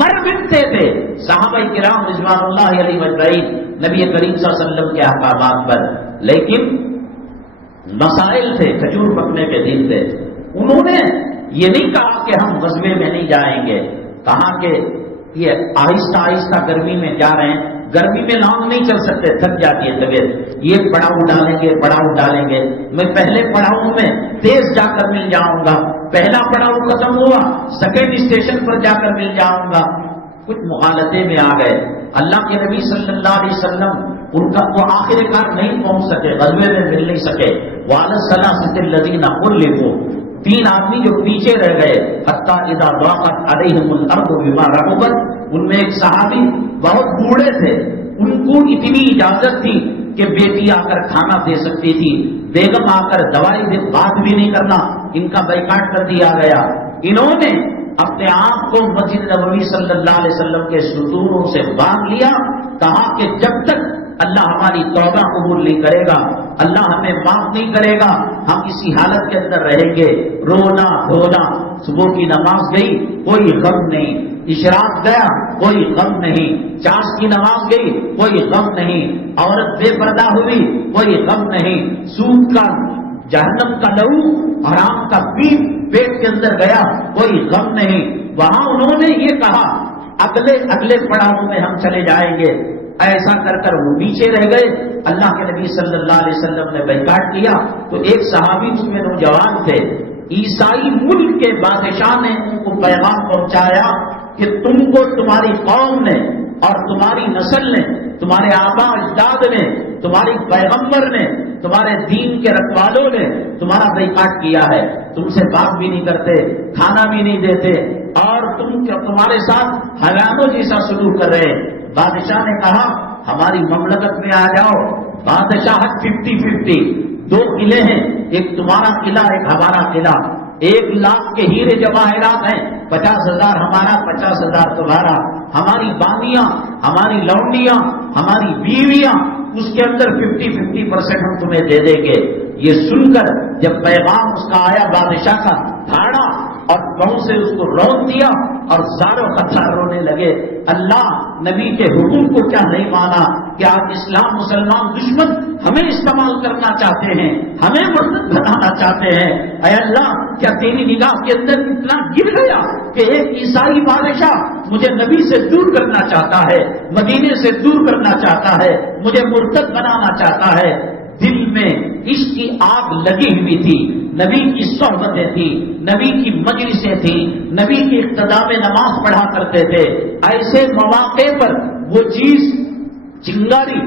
مر مٹتے تھے صحابہ کرام رضوان اللہ علیہ اجمعین نبی کریم صلی اللہ علیہ وسلم کے احکامات پر، لیکن مسائل تھے، کھجور پکنے کے دن تھے۔ انہوں نے یہ نہیں کہا کہ ہم غزوے میں نہیں جائیں گے، کہا کہ یہ آہستہ آہستہ گرمی میں جا رہے ہیں، گرمی میں لانگ نہیں چل سکتے، تھک جاتی ہے طبیعت، یہ پڑاؤ ڈالیں گے، میں پہلے پڑاؤ میں تیز جا کر مل جاؤں گا، پہلا پڑاؤ ختم ہوا، سیکنڈ اسٹیشن پر جا کر مل جاؤں گا۔ کچھ مغالطے میں آ گئے، اللہ کے نبی صلی اللہ علیہ وسلم ان کا وہ آخر کار نہیں پہنچ سکے، غزوے میں مل نہیں سکے۔ وَعَلَى الثَّلَاثَةِ الَّذِينَ خُلِّفُوا، 3 آدمی جو پیچھے رہ گئے، حَتَّى إِذَا ضَاقَتْ عَلَيْهِمُ الْأَرْضُ بِمَا رَحُبَتْ، ان میں ایک صحابی بہت بوڑھے تھے، ان کو اتنی اجازت تھی کہ بیٹی آ کر کھانا دے سکتی تھی، بیگم آ کر دوائی دے، بات بھی نہیں کرنا، ان کا بائیکاٹ کر دیا گیا۔ انہوں نے اپنے آپ کو مسجد نبوی صلی اللہ علیہ وسلم کے ستونوں سے باندھ لیا، کہا کہ جب تک اللہ ہماری توبہ قبول نہیں کرے گا، اللہ ہمیں معاف نہیں کرے گا، ہم اسی حالت کے اندر رہیں گے، رونا دھونا۔ صبح کی نماز گئی، کوئی غم نہیں، اشراق گیا، کوئی غم نہیں، چاش کی نماز گئی، کوئی غم نہیں، عورت بے پردہ ہوئی، کوئی غم نہیں، سود کا، جہنم کا لہو، حرام کا پیٹ کے اندر گیا، کوئی غم نہیں۔ وہاں انہوں نے یہ کہا اگلے پڑاؤ میں ہم چلے جائیں گے، ایسا کر کر وہ پیچھے رہ گئے۔ اللہ کے نبی صلی اللہ علیہ وسلم نے بائیکاٹ کیا تو ایک صحابی اس میں نوجوان تھے، عیسائی ملک کے بادشاہ نے ان کو پیغام پہنچایا کہ تم کو تمہاری قوم نے اور تمہاری نسل نے، تمہارے آبا اجداد نے، تمہاری پیغمبر نے، تمہارے دین کے رکھوالوں نے تمہارا بائیکاٹ کیا ہے، تم سے بات بھی نہیں کرتے، کھانا بھی نہیں دیتے، اور تمہارے ساتھ حیوانوں جیسا سلوک کر رہے ہیں۔ بادشاہ نے کہا ہماری مملکت میں آ جاؤ۔ بادشاہ 50-50، 2 قلعے ہیں، ایک تمہارا قلعہ ایک ہمارا قلعہ، 1 لاکھ کے ہیرے جواہرات ہیں، 50,000 ہمارا، 50,000 تمہارا، ہماری باندیاں، ہماری لونڈیاں، ہماری بیویاں، اس کے اندر 50-50% ہم تمہیں دے دیں گے۔ یہ سن کر جب پیغام اس کا آیا بادشاہ کا، دھاڑا اور پاؤں سے اس کو رون دیا اور زاروں خطار رونے لگے. اللہ نبی کے حکم کو کیا نہیں مانا کہ آج اسلام مسلمان دشمن ہمیں استعمال کرنا چاہتے ہیں, ہمیں مرتد بنانا چاہتے ہیں. اے اللہ, کیا تیری نگاہ کے اندر اتنا گر گیا کہ ایک عیسائی بادشاہ مجھے نبی سے دور کرنا چاہتا ہے, مدینے سے دور کرنا چاہتا ہے, مجھے مرتد بنانا چاہتا ہے. دل میں عشق کی آگ لگی ہوئی تھی, نبی کی صحبتیں تھی, نبی کی مجلسیں تھیں, نبی کی اقتداء میں نماز پڑھا کرتے تھے. ایسے مواقع پر وہ چیز چنگاری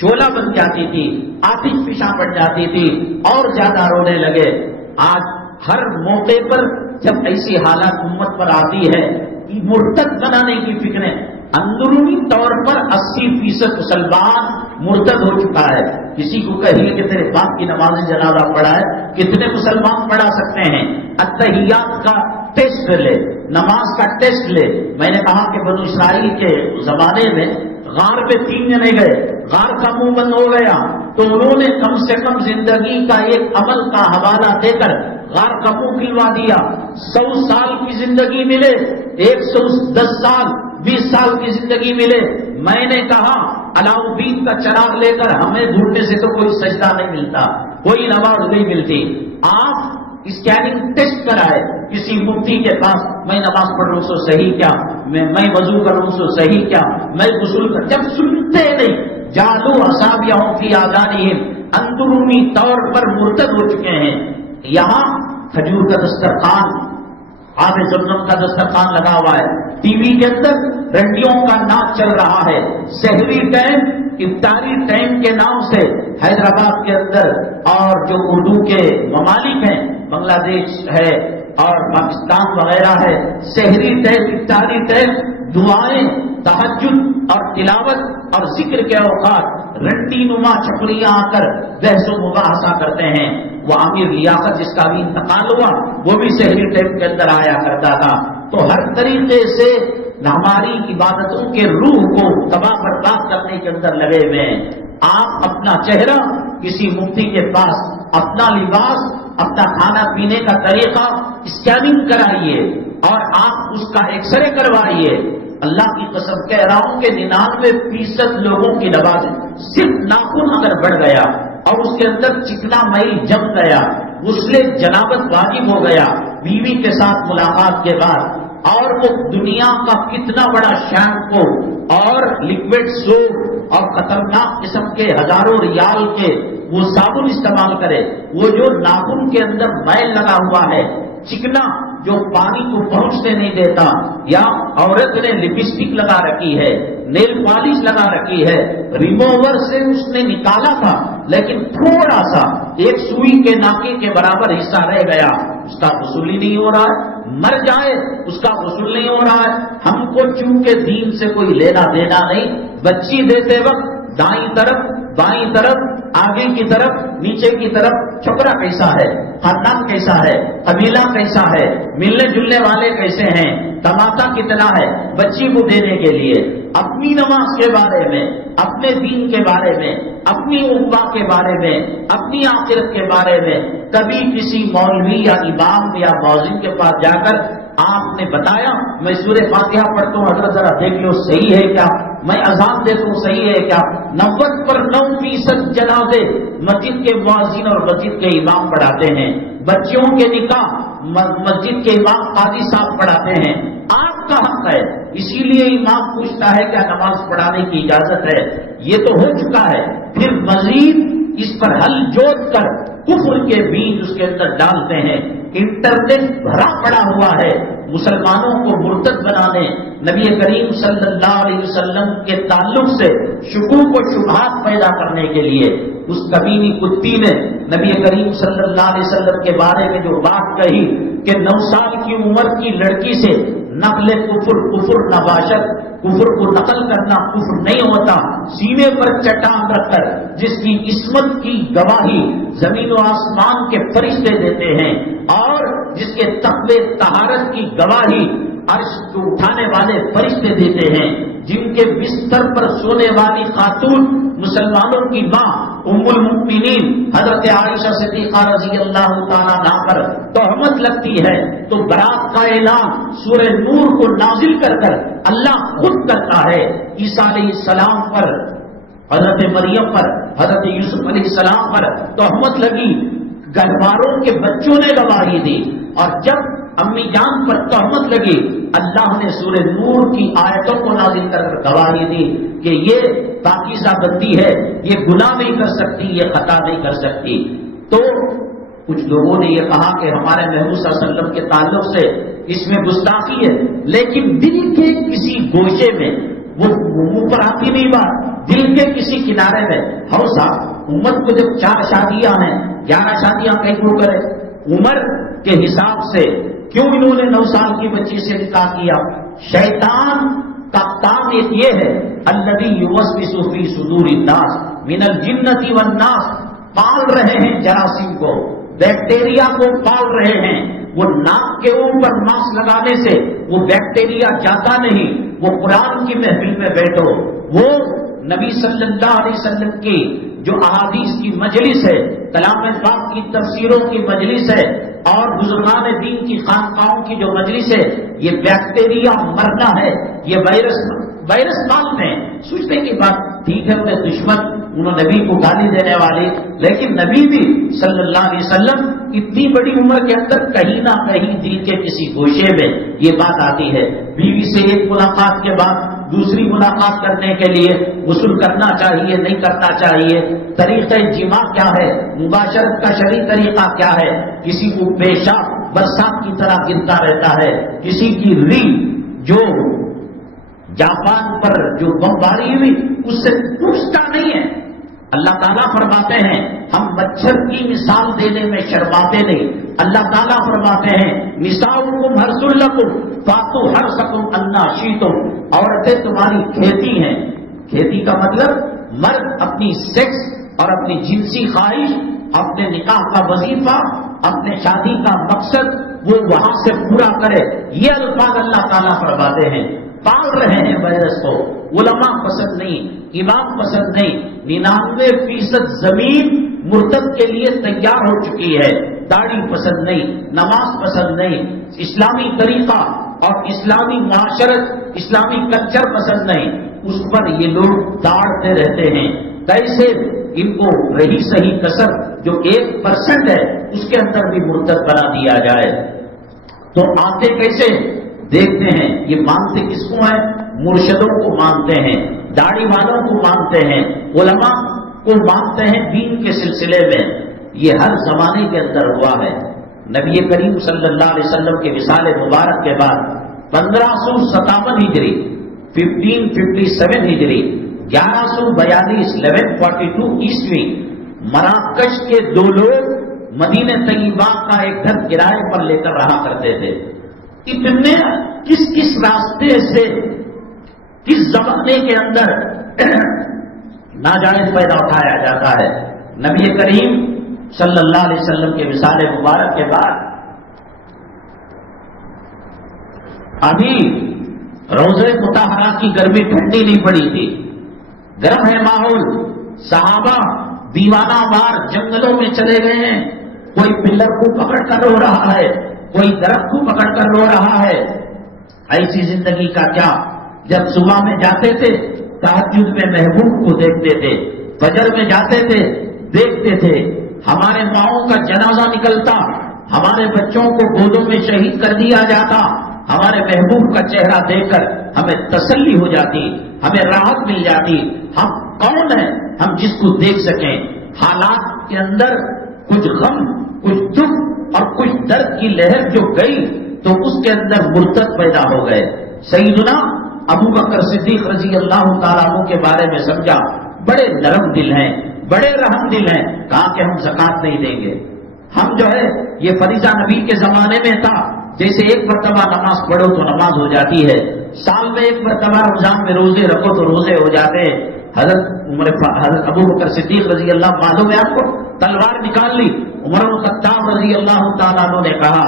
شعلہ بن جاتی تھی, آتش فشاں بن جاتی تھی, اور زیادہ رونے لگے. آج ہر موقع پر جب ایسی حالات امت پر آتی ہے, مرتد بنانے کی فکریں, اندرونی طور پر 80% مسلمان مرتد ہو چکا ہے. کسی کو کہیے کہ تیرے باپ کی نماز جنازہ پڑھا ہے, کتنے مسلمان پڑھا سکتے ہیں؟ اتحیات کا ٹیسٹ لے, نماز کا ٹیسٹ لے. میں نے کہا کہ بنو اسرائیل کے زمانے میں غار پہ 3 جنے گئے, غار کا منہ بند ہو گیا, تو انہوں نے کم سے کم زندگی کا ایک عمل کا حوالہ دے کر غار کا منہ کھلوا دیا. 100 سال کی زندگی ملے, 110 سال 20 سال کی زندگی ملے. میں نے کہا علاؤدین کا چراغ لے کر ہمیں ڈھونڈنے سے تو کوئی سجدہ نہیں ملتا, کوئی نماز نہیں ملتی. آپ اسکیننگ ٹیسٹ کرائے کسی مفتی کے پاس, میں نماز پڑھ رہا ہوں سو صحیح کیا, میں وضو کر رہا ہوں سو صحیح کیا, میں غسل کر, جب سنتے نہیں جادو اصابعہم فی آذانہم, اندرونی طور پر مرتد ہو چکے ہیں. یہاں کھجور کا دسترخوان, آب زمزم کا دسترخوان لگا ہوا ہے, ٹی وی کے اندر رنڈیوں کا ناچ چل رہا ہے, سحری ٹائم افطاری ٹائم کے نام سے حیدرآباد کے اندر اور جو اردو کے ممالک ہیں, بنگلہ دیش ہے اور پاکستان وغیرہ ہے, سحری ٹائم افطاری ٹائم دعائیں, تہجد اور تلاوت اور ذکر کے اوقات رنڈی نما چھپڑیاں آ کر بحث و مباحثہ کرتے ہیں. وہ امیر لیاقت جس کا بھی انتقال ہوا وہ بھی سحری ٹائم کے اندر آیا کرتا تھا. تو ہر طریقے سے ہماری عبادتوں کے روح کو تباہ برباد کرنے کے اندر لگے ہوئے ہیں. آپ اپنا چہرہ کسی مفتی کے پاس, اپنا لباس, اپنا کھانا پینے کا طریقہ اسکیننگ کرائیے اور آپ اس کا ایکس رے کروائیے. اللہ کی قسم کہہ رہا ہوں کہ 99% لوگوں کی نماز صرف ناخن اگر بڑھ گیا اور اس کے اندر چکنا میل جم گیا, غسل جنابت واجب ہو گیا بیوی کے ساتھ ملاقات کے بعد, اور وہ دنیا کا کتنا بڑا شیمپو اور لکوڈ سوپ اور خطرناک قسم کے ہزاروں ریال کے وہ صابن استعمال کرے, وہ جو ناخن کے اندر میل لگا ہوا ہے, چکنا جو پانی کو پہنچنے نہیں دیتا, یا عورت نے لپسٹک لگا رکھی ہے, نیل پالش لگا رکھی ہے, ریموور سے اس نے نکالا تھا لیکن تھوڑا سا ایک سوئی کے ناکے کے برابر حصہ رہ گیا, اس کا غسل ہی نہیں ہو رہا ہے. مر جائے اس کا غسل نہیں ہو رہا ہے. ہم کو چونکہ دین سے کوئی لینا دینا نہیں. بچی دیتے وقت دائیں طرف, بائیں طرف, آگے کی طرف, نیچے کی طرف چھپرا کیسا ہے, خاندان کیسا ہے, قبیلہ کیسا ہے, ملنے جلنے والے کیسے ہیں, تماتا کتنا ہے بچی کو دینے کے لیے. اپنی نماز کے بارے میں, اپنے دین کے بارے میں, اپنی عقبہ کے بارے میں, اپنی آخرت کے بارے میں کبھی کسی مولوی یا امام یا مؤذن کے پاس جا کر آپ نے بتایا میں سورہ فاتحہ پڑھتا ہوں, حضرت ذرا دیکھ لو صحیح ہے کیا, میں اذان دیتا ہوں صحیح ہے کیا. 90% جنازے مسجد کے مؤذن اور مسجد کے امام پڑھاتے ہیں. بچیوں کے نکاح مسجد کے امام قاضی صاحب پڑھاتے ہیں. آپ کا حق ہے, اسی لیے امام پوچھتا ہے کیا نماز پڑھانے کی اجازت ہے. یہ تو ہو چکا ہے, پھر مزید اس پر حل جوڑ کر کفر کے بیج اس کے اندر ڈالتے ہیں. انٹرنیٹ بھرا پڑا ہوا ہے مسلمانوں کو مرتد بنانے, نبی کریم صلی اللہ علیہ وسلم کے تعلق سے شکوک و شبہات پیدا کرنے کے لیے. اس کمینی کتی نے نبی کریم صلی اللہ علیہ وسلم کے بارے میں جو بات کہی کہ 9 سال کی عمر کی لڑکی سے نقل کفر نباشت, کفر کو نقل کرنا کفر نہیں ہوتا. سینے پر چٹان رکھ کر جس کی عصمت کی گواہی زمین و آسمان کے فرشتے دیتے ہیں اور جس کے تقوی طہارت کی گواہی عرش کو اٹھانے والے فرشتے دیتے ہیں, جن کے بستر پر سونے والی خاتون مسلمانوں کی ماں ام المؤمنین حضرت عائشہ صدیقہ رضی اللہ تعالیٰ عنہا پر تہمت لگتی ہے تو برات کا اعلان سورہ نور کو نازل کر کر اللہ خود کرتا ہے۔ عیسیٰ علیہ السلام پر، حضرت مریم پر، حضرت یوسف علیہ السلام پر تہمت لگی، گھر والوں کے بچوں نے گواہی دی، اور جب امی جان پر تہمت لگی اللہ نے سورہ نور کی آیتوں کو نازل کر گواہی دی کہ یہ پاکیزہ بندی ہے، یہ گناہ نہیں کر سکتی، یہ خطا نہیں کر سکتی۔ تو کچھ لوگوں نے یہ کہا کہ ہمارے محبوب صلی اللہ علیہ وسلم کے تعلق سے اس میں گستاخی ہے، لیکن دل کے کسی گوشے میں وہ منہ پر آتی نہیں بات، دل کے کسی کنارے میں ہو صاحب امت کو جب 4 شادیاں ہیں، 11 شادیاں کئی کو کرے، عمر کے حساب سے کیوں انہوں نے 9 سال کی بچی سے نکاح کیا؟ شیطان کا کام ایک یہ ہے الذی یوسوس فی صدور الناس من الجنۃ والناس، پال رہے ہیں جراثیم کو، بیکٹیریا کو پال رہے ہیں۔ وہ ناک کے اوپر ماسک لگانے سے وہ بیکٹیریا جاتا نہیں، وہ قرآن کی محفل میں بیٹھو، وہ نبی صلی اللہ علیہ وسلم کی جو احادیث کی مجلس ہے، کلام پاک کی تفسیروں کی مجلس ہے، اور بزرگان دین کی خانقاہوں کی جو مجلس ہے، یہ بیکٹیریا مرنا ہے، یہ وائرس مانتے ہیں، سوچنے کی بات ٹھیک ہے، انہیں دشمن، انہوں نبی کو گالی دینے والے، لیکن نبی بھی صلی اللہ علیہ وسلم اتنی بڑی عمر کے اندر کہیں نہ کہیں دل کے کسی گوشے میں یہ بات آتی ہے۔ بیوی سے ایک ملاقات کے بعد دوسری ملاقات کرنے کے لیے غسل کرنا چاہیے نہیں کرنا چاہیے، طریقہ جماع کیا ہے، مباشرت کا شرعی طریقہ کیا ہے، کسی کو پیشاب برسات کی طرح گرتا رہتا ہے، کسی کی ری جو جاپان پر جو بمباری ہوئی اس سے پوچھتا نہیں ہے۔ اللہ تعالیٰ فرماتے ہیں ہم مچھر کی مثال دینے میں شرماتے نہیں۔ اللہ تعالیٰ فرماتے ہیں نساؤکم حرث لکم فاتوا حرثکم انا شئتم، عورتیں تمہاری کھیتی ہیں۔ کھیتی کا مطلب مرد اپنی سیکس اور اپنی جنسی خواہش، اپنے نکاح کا وظیفہ، اپنے شادی کا مقصد وہ وہاں سے پورا کرے، یہ الفاظ اللہ تعالیٰ فرماتے ہیں۔ پال رہے ہیں وائرس کو، علماء پسند نہیں، امام پسند نہیں، 99% زمین مرتد کے لیے تیار ہو چکی ہے، داڑھی پسند نہیں، نماز پسند نہیں، اسلامی طریقہ اور اسلامی معاشرت، اسلامی کلچر پسند نہیں، اس پر یہ لوگ داڑتے رہتے ہیں۔ کیسے ان کو رہی صحیح کسر جو 1% ہے اس کے اندر بھی مرتد بنا دیا جائے؟ تو آتے کیسے دیکھتے ہیں، یہ مانتے کس کو ہیں؟ مرشدوں کو مانتے ہیں، داڑھی والوں کو مانتے ہیں، علماء کو مانتے ہیں دین کے سلسلے میں۔ یہ ہر زمانے کے اندر ہوا ہے۔ نبی کریم صلی اللہ علیہ وسلم کے وصال مبارک کے بعد 1557 ہجری، 1557 ہجری، 1142 1142 عیسوی، مراکش کے 2 لوگ مدینہ طیبہ کا ایک گھر کرائے پر لے کر رہا کرتے تھے۔ اتنے کس راستے سے کس زمانے کے اندر ناجائز پیدا اٹھایا جاتا ہے۔ نبی کریم صلی اللہ علیہ وسلم کے وصال مبارک کے بعد ابھی روضہ مطہرہ کی گرمی ٹھنڈی نہیں پڑی تھی، گرم ہے ماحول، صحابہ دیوانہ وار جنگلوں میں چلے گئے ہیں، کوئی پلر کو پکڑ کر رو رہا ہے، کوئی درخت کو پکڑ کر رو رہا ہے۔ ایسی زندگی کا کیا؟ جب صبح میں جاتے تھے تہجد میں محبوب کو دیکھتے تھے، فجر میں جاتے تھے دیکھتے تھے، ہمارے ماؤں کا جنازہ نکلتا، ہمارے بچوں کو گودوں میں شہید کر دیا جاتا، ہمارے محبوب کا چہرہ دیکھ کر ہمیں تسلی ہو جاتی، ہمیں راحت مل جاتی۔ ہم کون ہیں ہم جس کو دیکھ سکیں؟ حالات کے اندر کچھ غم، کچھ دکھ اور کچھ درد کی لہر جو گئی تو اس کے اندر مرتد پیدا ہو گئے۔ سیدنا ابو بکر صدیق رضی اللہ تعالیٰ عنہ کے بارے میں سمجھا، بڑے نرم دل ہیں، بڑے رحم دل ہیں، کہا کہ ہم زکات نہیں دیں گے، ہم جو ہے یہ فریضہ نبی کے زمانے میں تھا، جیسے ایک مرتبہ نماز پڑھو تو نماز ہو جاتی ہے، سال میں ایک مرتبہ رمضان میں روزے رکھو تو روزے ہو جاتے ہیں۔ حضرت ابو بکر صدیق رضی اللہ معلوم ہے آپ کو، تلوار نکال لی، عمر بن الخطاب رضی اللہ تعالیٰ عنہ نے کہا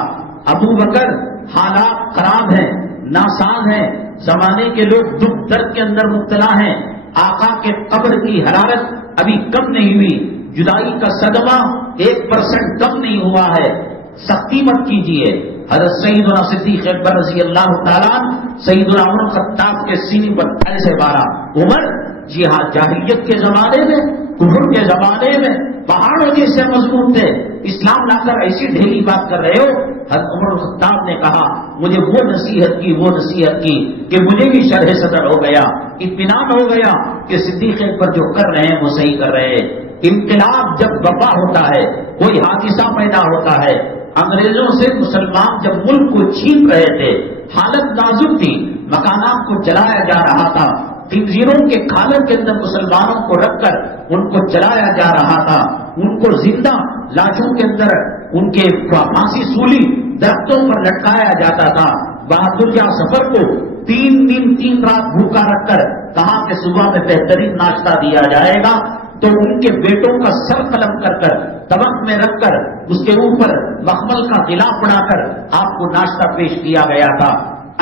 ابو بکر حالات خراب ہیں، ناساز ہیں، زمانے کے لوگ دکھ درد کے اندر مبتلا ہیں، آقا کے قبر کی حرارت ابھی کم نہیں ہوئی، جدائی کا صدمہ 1% کم نہیں ہوا ہے، سختی مت کیجیے۔ حضرت سیدنا صدیق اکبر رضی اللہ تعالیٰ سیدنا عمر خطاب کے سینے پر پھیل سے مارا، عمر جی ہاں جاہلیت کے زمانے میں، کفر کے زمانے میں پہاڑوں جیسے مضبوط تھے، اسلام لا کر ایسی ڈھیلی بات کر رہے ہو۔ حضرت عمر خطاب نے کہا مجھے وہ نصیحت کی کہ مجھے بھی شرح صدر ہو گیا، اطمینان ہو گیا کہ صدیق اکبر جو کر رہے ہیں وہ صحیح کر رہے ہیں۔ انقلاب جب برپا ہوتا ہے، کوئی حادثہ پیدا ہوتا ہے، انگریزوں سے مسلمان جب ملک کو چھین رہے تھے، حالت نازک تھی، مکانات کو جلایا جا رہا تھا، خنزیروں کے کھالوں کے اندر مسلمانوں کو رکھ کر ان کو جلایا جا رہا تھا، ان کو زندہ لاشوں کے اندر ان کے پھانسی سولی درختوں پر لٹکایا جاتا تھا۔ بہادر شاہ ظفر کو 3 دن 3 رات بھوکا رکھ کر کہا کہ صبح میں بہترین ناشتہ دیا جائے گا، تو ان کے بیٹوں کا سر قلم کر کر طبق میں رکھ کر اس کے اوپر مخمل کا غلاف بنا کر آپ کو ناشتہ پیش کیا گیا تھا۔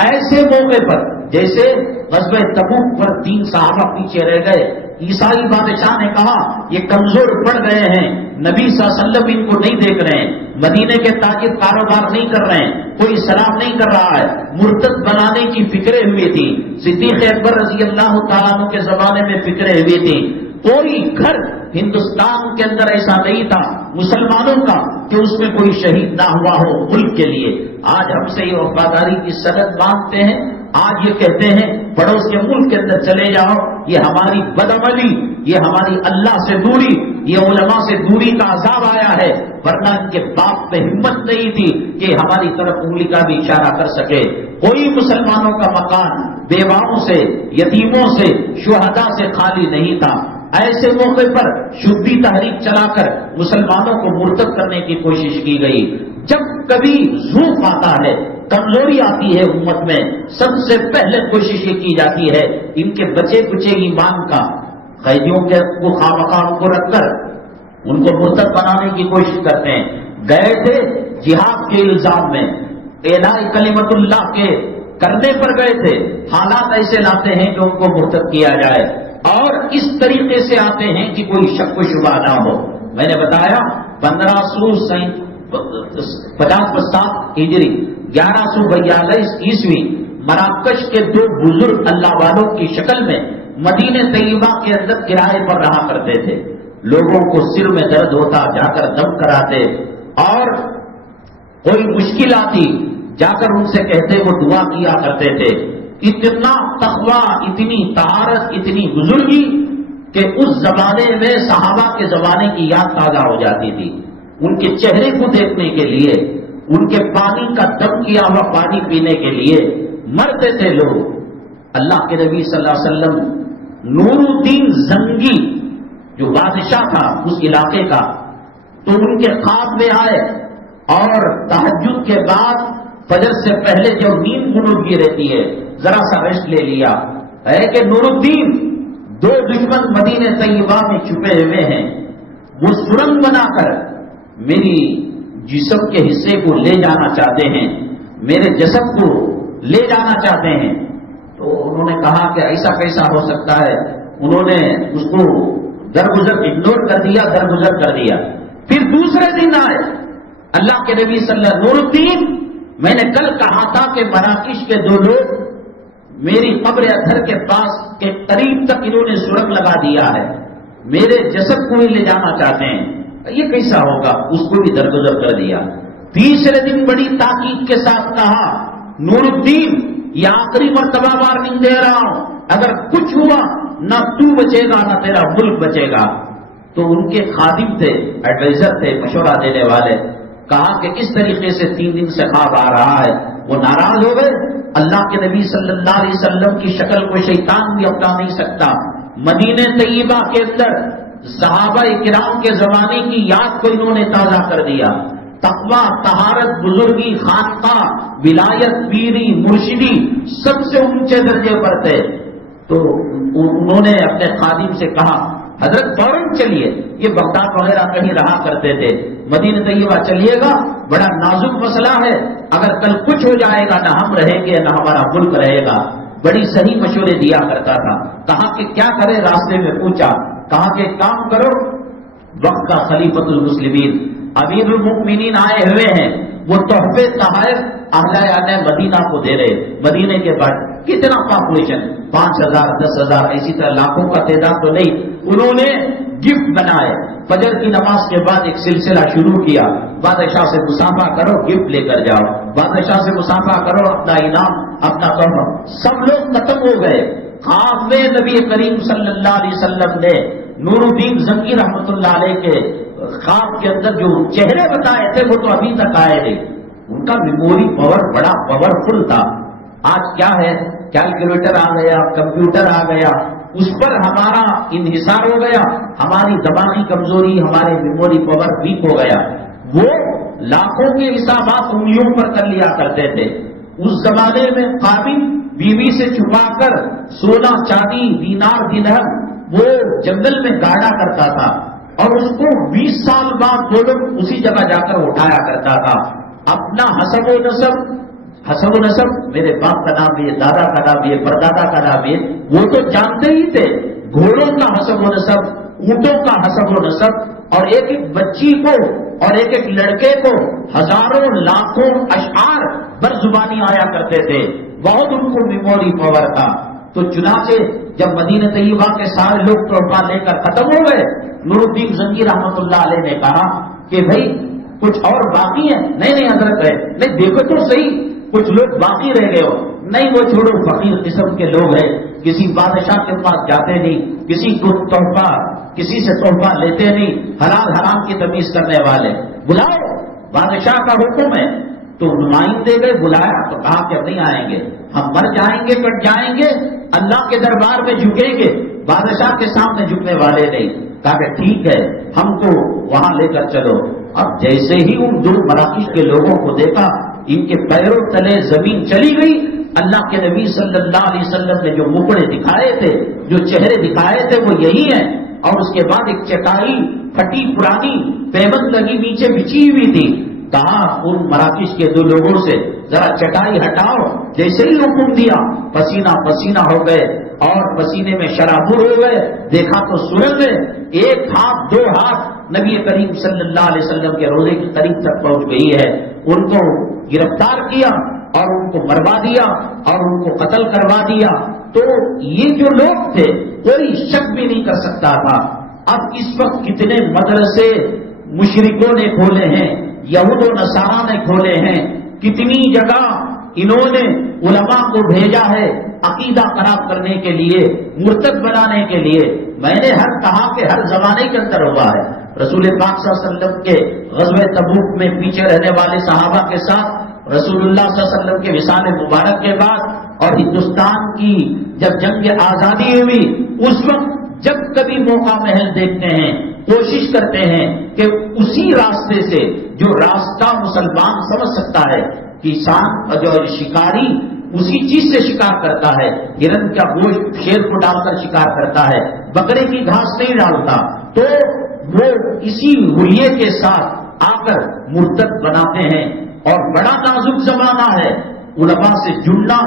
ایسے موقع پر جیسے غزوہ تبوک پر 3 صحابہ پیچھے رہ گئے، عیسائی بادشاہ نے کہا یہ کمزور پڑ گئے ہیں، نبی صلی اللہ علیہ وسلم ان کو نہیں دیکھ رہے ہیں، مدینے کے تاجر کاروبار نہیں کر رہے ہیں، کوئی سلام نہیں کر رہا ہے، مرتد بنانے کی فکریں ہوئی تھی، صدیق اکبر رضی اللہ تعالیٰ عنہ کے زمانے میں فکریں ہوئی تھی۔ کوئی گھر ہندوستان کے اندر ایسا نہیں تھا مسلمانوں کا کہ اس میں کوئی شہید نہ ہوا ہو ملک کے لیے۔ آج ہم سے یہ وفاداری کی سند مانگتے ہیں، آج یہ کہتے ہیں پڑوس کے ملک کے اندر چلے جاؤ، یہ ہماری بدعملی، یہ ہماری اللہ سے دوری، یہ علماء سے دوری کا عذاب آیا ہے، ورنہ ان کے باپ میں ہمت نہیں تھی کہ ہماری طرف انگلی کا بھی اشارہ کر سکے۔ کوئی مسلمانوں کا مکان بیواؤں سے، یتیموں سے، شہداء سے خالی نہیں تھا۔ ایسے موقع پر شدی تحریک چلا کر مسلمانوں کو مرتد کرنے کی کوشش کی گئی۔ جب کبھی ضعف آتا ہے، کمزوری آتی ہے امت میں، سب سے پہلے کوشش یہ کی جاتی ہے ان کے بچے کچے ایمان کا، قیدیوں کے کو خامخواہ کو رکھ کر ان کو مرتد بنانے کی کوشش کرتے ہیں۔ گئے تھے جہاد کے الزام میں، اعلاء کلمت اللہ کے کرنے پر گئے تھے، حالات ایسے لاتے ہیں کہ ان کو مرتد کیا جائے، اور اس طریقے سے آتے ہیں کہ کوئی شک و شبہ نہ ہو۔ میں نے بتایا 1550 ہجری 1142 عیسوی مراکش کے 2 بزرگ اللہ والوں کی شکل میں مدینہ طیبہ کے اندر کرائے پر رہا کرتے تھے۔ لوگوں کو سر میں درد ہوتا جا کر دم کراتے، اور کوئی مشکل آتی جا کر ان سے کہتے، وہ دعا کیا کرتے تھے۔ اتنا تقویٰ، اتنی طہارت، اتنی بزرگی کہ اس زمانے میں صحابہ کے زمانے کی یاد تازہ ہو جاتی تھی۔ ان کے چہرے کو دیکھنے کے لیے، ان کے پانی کا دم کیا ہوا پانی پینے کے لیے مرتے تھے لوگ۔ اللہ کے نبی صلی اللہ علیہ وسلم نور الدین زنگی جو بادشاہ تھا اس علاقے کا، تو ان کے خواب میں آئے، اور تہجد کے بعد فجر سے پہلے جو نیند غنودگی رہتی ہے ذرا سا ریسٹ لے لیا ہے کہ نور الدین 2 دشمن مدینہ طیبہ میں چھپے ہوئے ہیں، وہ سرنگ بنا کر میری جسم کے حصے کو لے جانا چاہتے ہیں، میرے جسد کو لے جانا چاہتے ہیں۔ تو انہوں نے کہا کہ ایسا کیسا ہو سکتا ہے؟ انہوں نے اس کو درگزر اگنور کر دیا، درگزر کر دیا۔ پھر دوسرے دن آئے اللہ کے نبی صلی اللہ علیہ وسلم، نور الدین میں نے کل کہا تھا کہ مراکش کے 2 لوگ میری قبر اطہر کے پاس کے قریب تک انہوں نے سرنگ لگا دیا ہے، میرے جسد کو ہی لے جانا چاہتے ہیں، یہ کیسا ہوگا؟ اس کو بھی درگزر کر دیا۔ تیسرے دن بڑی تاکید کے ساتھ کہا، نور الدین یہ آخری مرتبہ وارننگ دے رہا ہوں، اگر کچھ ہوا نہ تو بچے گا نہ تیرا ملک بچے گا۔ تو ان کے خادم تھے، ایڈوائزر تھے، مشورہ دینے والے، کہا کہ اس طریقے سے 3 دن سے خواب آ رہا ہے۔ وہ ناراض ہو گئے۔ اللہ کے نبی صلی اللہ علیہ وسلم کی شکل کو شیطان بھی اپنا نہیں سکتا۔ مدینہ طیبہ کے اندر صحابہ کرام کے زمانے کی یاد کو انہوں نے تازہ کر دیا۔ تقویٰ، طہارت، بزرگی، خانقاہ، ولایت، پیری، مرشدی سب سے اونچے درجے پر تھے۔ تو انہوں نے اپنے خادم سے کہا، حضرت فوراً چلیے، یہ بغداد وغیرہ کہیں رہا کرتے تھے، مدینہ طیبہ چلیے گا، بڑا نازک مسئلہ ہے، اگر کل کچھ ہو جائے گا نہ ہم رہیں گے نہ ہمارا ملک رہے گا۔ بڑی صحیح مشورے دیا کرتا تھا. کہا کہ کیا کرے, راستے میں پوچھا, کہا کہ کام کرو, وقت کا خلیفۃ المسلمین امیر المؤمنین آئے ہوئے ہیں, وہ تحفے تحائف اہل مدینہ کو دے رہے. مدینے کے بعد کتنا پاپولیشن, 5,000 10,000 اسی طرح لاکھوں کا تعداد تو نہیں. انہوں نے گفٹ بنائے. فجر کی نماز کے بعد ایک سلسلہ شروع کیا, بادشاہ سے مسافہ کرو, گفٹ لے کر جاؤ, بادشاہ سے مسافہ کرو, اپنا انعام, اپنا تحفہ. سب لوگ ختم ہو گئے. خواب میں نبی کریم صلی اللہ علیہ وسلم نے نور الدین زنگی رحمۃ اللہ علیہ کے خواب کے اندر جو چہرے بتائے تھے وہ تو ابھی تک آئے نہیں. ان کا میموری پاور بڑا پاورفل تھا. آج کیا ہے, کیلکولیٹر آ گیا, کمپیوٹر آ گیا, اس پر ہمارا انحصار ہو گیا, ہماری دماغی کمزوری, ہمارے میموری پاور ویک ہو گیا. وہ لاکھوں کے حسابات انگلیوں پر کر لیا کرتے تھے. اس زمانے میں قابل بیوی سے چھپا کر سونا چاندی دینار درہم وہ جنگل میں گاڑا کرتا تھا, اور اس کو 20 سال بعد وہ لوگ اسی جگہ جا کر اٹھایا کرتا تھا. اپنا حسب و نسب میرے باپ کا نام بھی ہے, دادا کا نام بھی ہے, پردادا کا نام بھی ہے, وہ تو جانتے ہی تھے. گھوڑوں کا حسب و نسب, اونٹوں کا حسب و نسب, اور ایک ایک بچی کو اور ایک ایک لڑکے کو ہزاروں لاکھوں اشعار برزبانی آیا کرتے تھے. بہت ان کو میموری پاور تھا. تو چنانچہ جب مدینہ طیبہ کے سارے لوگ تحفہ لے کر ختم ہو گئے, نور الدین زنگی رحمۃ اللہ علیہ نے کہا کہ بھائی کچھ اور باقی ہے. نہیں حضرت ہے, نہیں دیکھو تو صحیح, کچھ لوگ باقی رہ گئے ہو. نہیں وہ چھوڑو, فقیر قسم کے لوگ ہیں, کسی بادشاہ کے پاس جاتے نہیں, کسی سے تحفہ لیتے نہیں, حلال حرام کی تمیز کرنے والے. بلاؤ, بادشاہ کا حکم ہے. تو نمائندے گئے, بلایا تو کہا کہ اب نہیں آئیں گے, ہم مر جائیں گے, کٹ جائیں گے, اللہ کے دربار میں جھکیں گے, بادشاہ کے سامنے جھکنے والے نہیں. کہا کہ ٹھیک ہے, ہم کو وہاں لے کر چلو. اب جیسے ہی ان دور مراکش کے لوگوں کو دیکھا, ان کے پیروں تلے زمین چلی گئی. اللہ کے نبی صلی اللہ علیہ وسلم نے جو مکڑے دکھائے تھے, جو چہرے دکھائے تھے, وہ یہی ہیں. اور اس کے بعد ایک چٹائی پھٹی پرانی پیمند لگی نیچے بچھی ہوئی تھی. کہا ان مراکش کے دو لوگوں سے ذرا چٹائی ہٹاؤ. جیسے ہی حکم دیا, پسینہ پسینہ ہو گئے اور پسینے میں شرابور ہو گئے. دیکھا تو سورج میں 1 ہاتھ 2 ہاتھ نبی کریم صلی اللہ علیہ وسلم کے روزے کے قریب تک پہنچ گئی ہے. ان کو گرفتار کیا اور ان کو مروا دیا اور ان کو قتل کروا دیا. تو یہ جو لوگ تھے کوئی شک بھی نہیں کر سکتا تھا. اب اس وقت کتنے مدرسے مشرکوں نے کھولے ہیں, یہود و نصارہ نے کھولے ہیں, کتنی جگہ انہوں نے علماء کو بھیجا ہے عقیدہ خراب کرنے کے لیے, مرتد بنانے کے لیے. میں نے کہا کہ ہر زمانے کے اندر ہوا ہے. رسول پاک صلی اللہ علیہ وسلم کے غزوہ تبوک میں پیچھے رہنے والے صحابہ کے ساتھ رسول اللہ صلی اللہ علیہ وسلم کے وصال مبارک کے بعد, اور ہندوستان کی جب جنگ آزادی ہوئی, اس وقت جب کبھی موقع محل دیکھتے ہیں کوشش کرتے ہیں کہ اسی راستے سے جو راستہ مسلمان سمجھ سکتا ہے, کسان جو شکاری اسی چیز سے شکار کرتا ہے, ہرن کا گوشت شیر کو ڈال کر شکار کرتا ہے, بکرے کی گھاس نہیں ڈالتا, تو وہ اسی حلیے کے ساتھ آ کر مرتد بناتے ہیں. اور بڑا نازک زمانہ ہے, علماء سے جڑنا,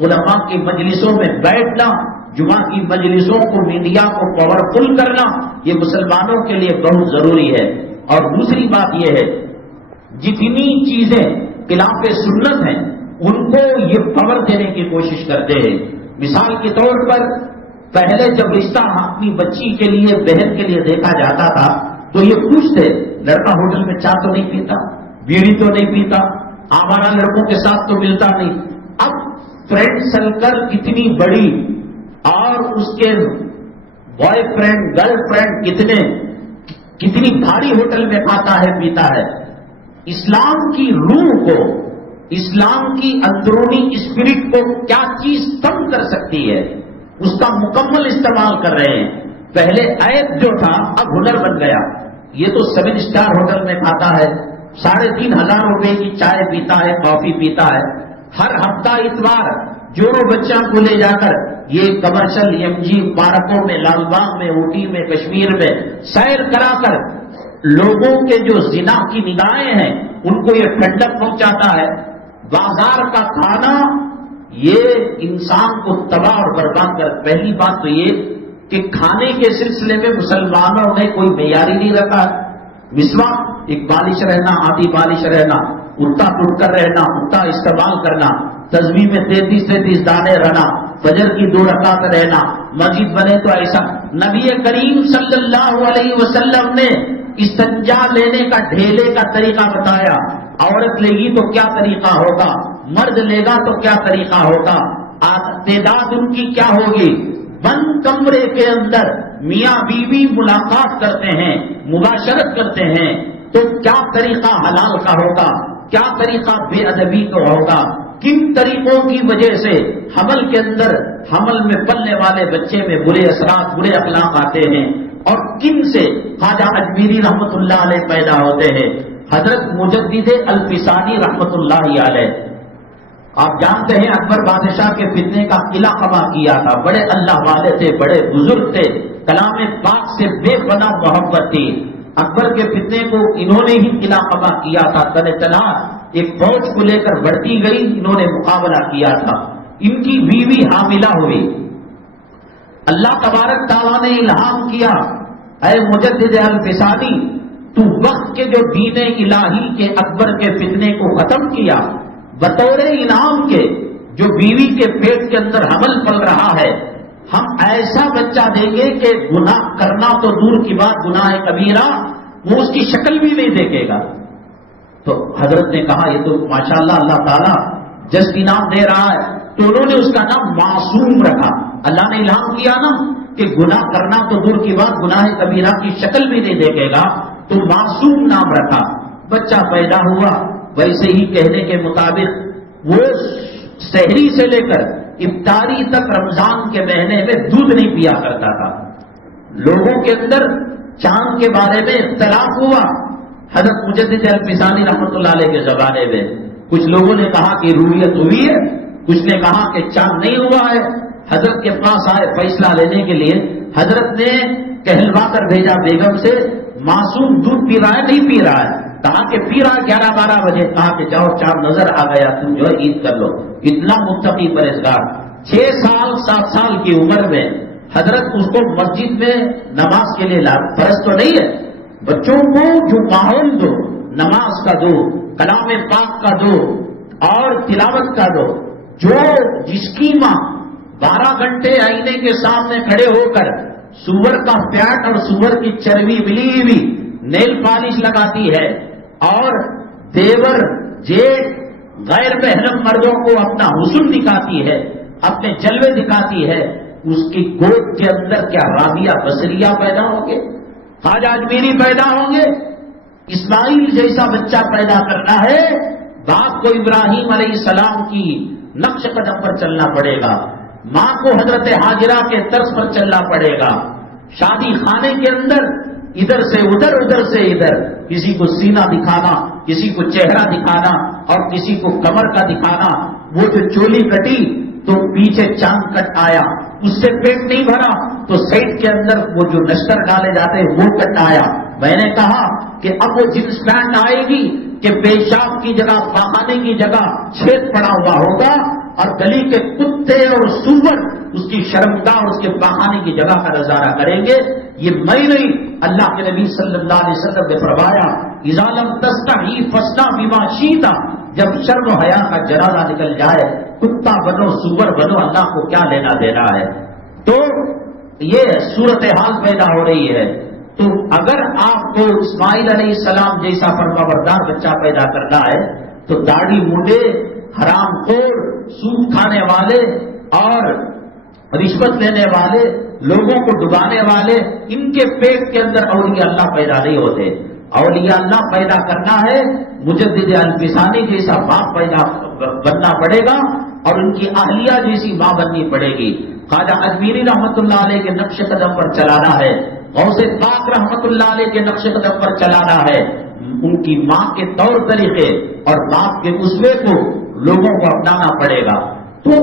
علماء کی مجلسوں میں بیٹھنا, جمعہ کی مجلسوں کو میڈیا کو پاورفل کرنا, یہ مسلمانوں کے لیے بہت ضروری ہے. اور دوسری بات یہ ہے, جتنی چیزیں خلاف سنت ہیں ان کو یہ پاور دینے کی کوشش کرتے ہیں. مثال کے طور پر پہلے جب رشتہ اپنی بچی کے لیے, بہن کے لیے دیکھا جاتا تھا تو یہ پوچھتے, لڑکا ہوٹل میں چائے تو نہیں پیتا, بیڑی تو نہیں پیتا, آوارہ لڑکوں کے ساتھ تو ملتا نہیں. اب فرینڈ سرکل اتنی بڑی, اور اس کے بوائے فرینڈ گرل فرینڈ کتنی بھاری ہوٹل میں کھاتا ہے پیتا ہے. اسلام کی روح کو, اسلام کی اندرونی اسپرٹ کو کیا چیز تنگ کر سکتی ہے, اس کا مکمل استعمال کر رہے ہیں. پہلے عیب جو تھا اب ہنر بن گیا. یہ تو 7 اسٹار ہوٹل میں کھاتا ہے, 3,500 روپے کی چائے پیتا ہے, کافی پیتا ہے. ہر ہفتہ اتوار جوڑوں بچوں کو لے جا کر یہ کمرشل MG پارکوں میں, لال باغ میں, اوٹی میں, کشمیر میں سیر کرا کر لوگوں کے جو زنا کی نگاہیں ہیں ان کو یہ ٹھنڈک پہنچاتا ہے. بازار کا کھانا یہ انسان کو تباہ اور برباد کر. پہلی بات تو یہ کہ کھانے کے سلسلے میں مسلمانوں نے کوئی معیاری نہیں رکھا. مسواک ایک بالش رہنا، آدھی بالش رہنا، اٹھتا ٹوٹ کر رہنا، اٹھتا استعمال کرنا، تسبیح میں 33 دانے رہنا، فجر کی 2 رکعت رہنا، مسجد بنے تو ایسا. نبی کریم صلی اللہ علیہ وسلم نے استنجا لینے کا ڈھیلے کا طریقہ بتایا. عورت لے گی تو کیا طریقہ ہوگا، مرد لے گا تو کیا طریقہ ہوگا، تعداد ان کی کیا ہوگی. بند کمرے کے اندر میاں بیوی ملاقات کرتے ہیں، مباشرت کرتے ہیں، تو کیا طریقہ حلال کا ہوگا، کیا طریقہ بے ادبی کا ہوگا. کن طریقوں کی وجہ سے حمل کے اندر، حمل میں پلنے والے بچے میں برے اثرات، برے اخلاق آتے ہیں، اور کن سے خواجہ اجمیری رحمت اللہ علیہ پیدا ہوتے ہیں. حضرت مجدد الفسانی رحمت اللہ علیہ، آپ جانتے ہیں اکبر بادشاہ کے فتنے کا قلعہ قبا کیا تھا. بڑے اللہ والے تھے، بڑے بزرگ تھے، کلام پاک سے بے پناہ محبت تھی. اکبر کے فتنے کو انہوں نے ہی قلعہ قبا کیا تھا. تنہا ایک فوج کو لے کر بڑھتی گئی، انہوں نے مقابلہ کیا تھا. ان کی بیوی حاملہ ہوئی. اللہ تبارک تعالیٰ نے الہام کیا، اے مجدد الفسانی، تو وقت کے جو دین الہی کے اکبر کے فتنے کو ختم کیا، بطور انعام کے جو بیوی کے پیٹ کے اندر حمل پل رہا ہے، ہم ایسا بچہ دیں گے کہ گناہ کرنا تو دور کی بات، گناہ کبیرہ وہ اس کی شکل بھی نہیں دیکھے گا. تو حضرت نے کہا یہ تو ماشاءاللہ اللہ تعالیٰ جس انعام دے رہا ہے، تو انہوں نے اس کا نام معصوم رکھا. اللہ نے الہام کیا نا کہ گناہ کرنا تو دور کی بات، گناہ کبیرہ کی شکل بھی نہیں دیکھے گا، تو معصوم نام رکھا. بچہ پیدا ہوا، ویسے ہی کہنے کے مطابق وہ سحری سے لے کر افطاری تک رمضان کے مہینے میں دودھ نہیں پیا کرتا تھا. لوگوں کے اندر چاند کے بارے میں اختلاف ہوا. حضرت مجدد الفسانی رحمۃ اللہ علیہ کے زمانے میں کچھ لوگوں نے کہا کہ رویت ہوئی ہے، کچھ نے کہا کہ چاند نہیں ہوا ہے. حضرت کے پاس آئے فیصلہ لینے کے لیے. حضرت نے کہلوا کر بھیجا بیگم سے، معصوم دودھ پی رہا ہے نہیں پی رہا ہے؟ کہا کہ پی رہا 11-12 بجے. کہا کہ جاؤ چاند نظر آ گیا، تم جو ہے عید کر لو. اتنا متقی پرہیزگار. 6 سال 7 سال کی عمر میں حضرت اس کو مسجد میں نماز کے لیے فرض تو نہیں ہے، بچوں کو جو ماحول دو، نماز کا دو، کلام پاک کا دو اور تلاوت کا دو. جو جس کی ماں 12 گھنٹے آئینے کے سامنے کھڑے ہو کر سور کا پیٹ اور سور کی چربی ملی ہوئی نیل پالش لگاتی ہے اور دیور جیٹ غیر محرم مردوں کو اپنا حسن دکھاتی ہے، اپنے جلوے دکھاتی ہے، اس کی گود کے اندر کیا رابعہ بصریہ پیدا ہوں گے، خواجہ اجمیری پیدا ہوں گے؟ اسماعیل جیسا بچہ پیدا کرنا ہے، باپ کو ابراہیم علیہ السلام کی نقش قدم پر چلنا پڑے گا، ماں کو حضرت حاجرہ کے طرز پر چلنا پڑے گا. شادی خانے کے اندر ادھر سے ادھر، ادھر سے ادھر، کسی کو سینہ دکھانا، کسی کو چہرہ دکھانا اور کسی کو کمر کا دکھانا. وہ جو چولی کٹی تو پیچھے چاند کٹ آیا، اس سے پیٹ نہیں بھرا تو سائڈ کے اندر وہ جو نشتر ڈالے جاتے ہیں وہ کٹ آیا. میں نے کہا کہ اب وہ جنس پینٹ آئے گی کہ پیشاب کی جگہ، پاخانے کی جگہ چھید پڑا ہوا ہوگا اور گلی کے کتے اور سور اس کی شرمگاہ اور اس کے پاخانے کی جگہ کا نظارہ کریں گے. یہ میں نہیں، اللہ کے نبی صلی اللہ علیہ وسلم نے فرمایا اذا لم تستحی فاصنع بما شئت، جب شرم و حیا کا جنازہ نکل جائے، کتا بنو سور بنو، اللہ کو کیا لینا دینا ہے. تو یہ صورتحال پیدا ہو رہی ہے. تو اگر آپ کو اسماعیل علیہ السلام جیسا فرمانبردار بچہ پیدا کرنا ہے تو داڑھی منڈے، حرام خور، سود کھانے والے اور رشوت لینے والے، لوگوں کو ڈبانے والے، ان کے پیٹ کے اندر اولیاء اللہ پیدا نہیں ہوتے. اولیاء اللہ پیدا کرنا ہے مجدد الفسانی جیسا باپ پیدا بننا پڑے گا اور ان کی اہلیہ جیسی ماں بننی پڑے گی. خواجہ اجمیری رحمت اللہ علیہ کے نقش قدم پر چلانا ہے، غوث پاک رحمت اللہ علیہ کے نقش قدم پر چلانا ہے. ان کی ماں کے طور طریقے اور باپ کے اسوے کو لوگوں کو اپنانا پڑے گا. تو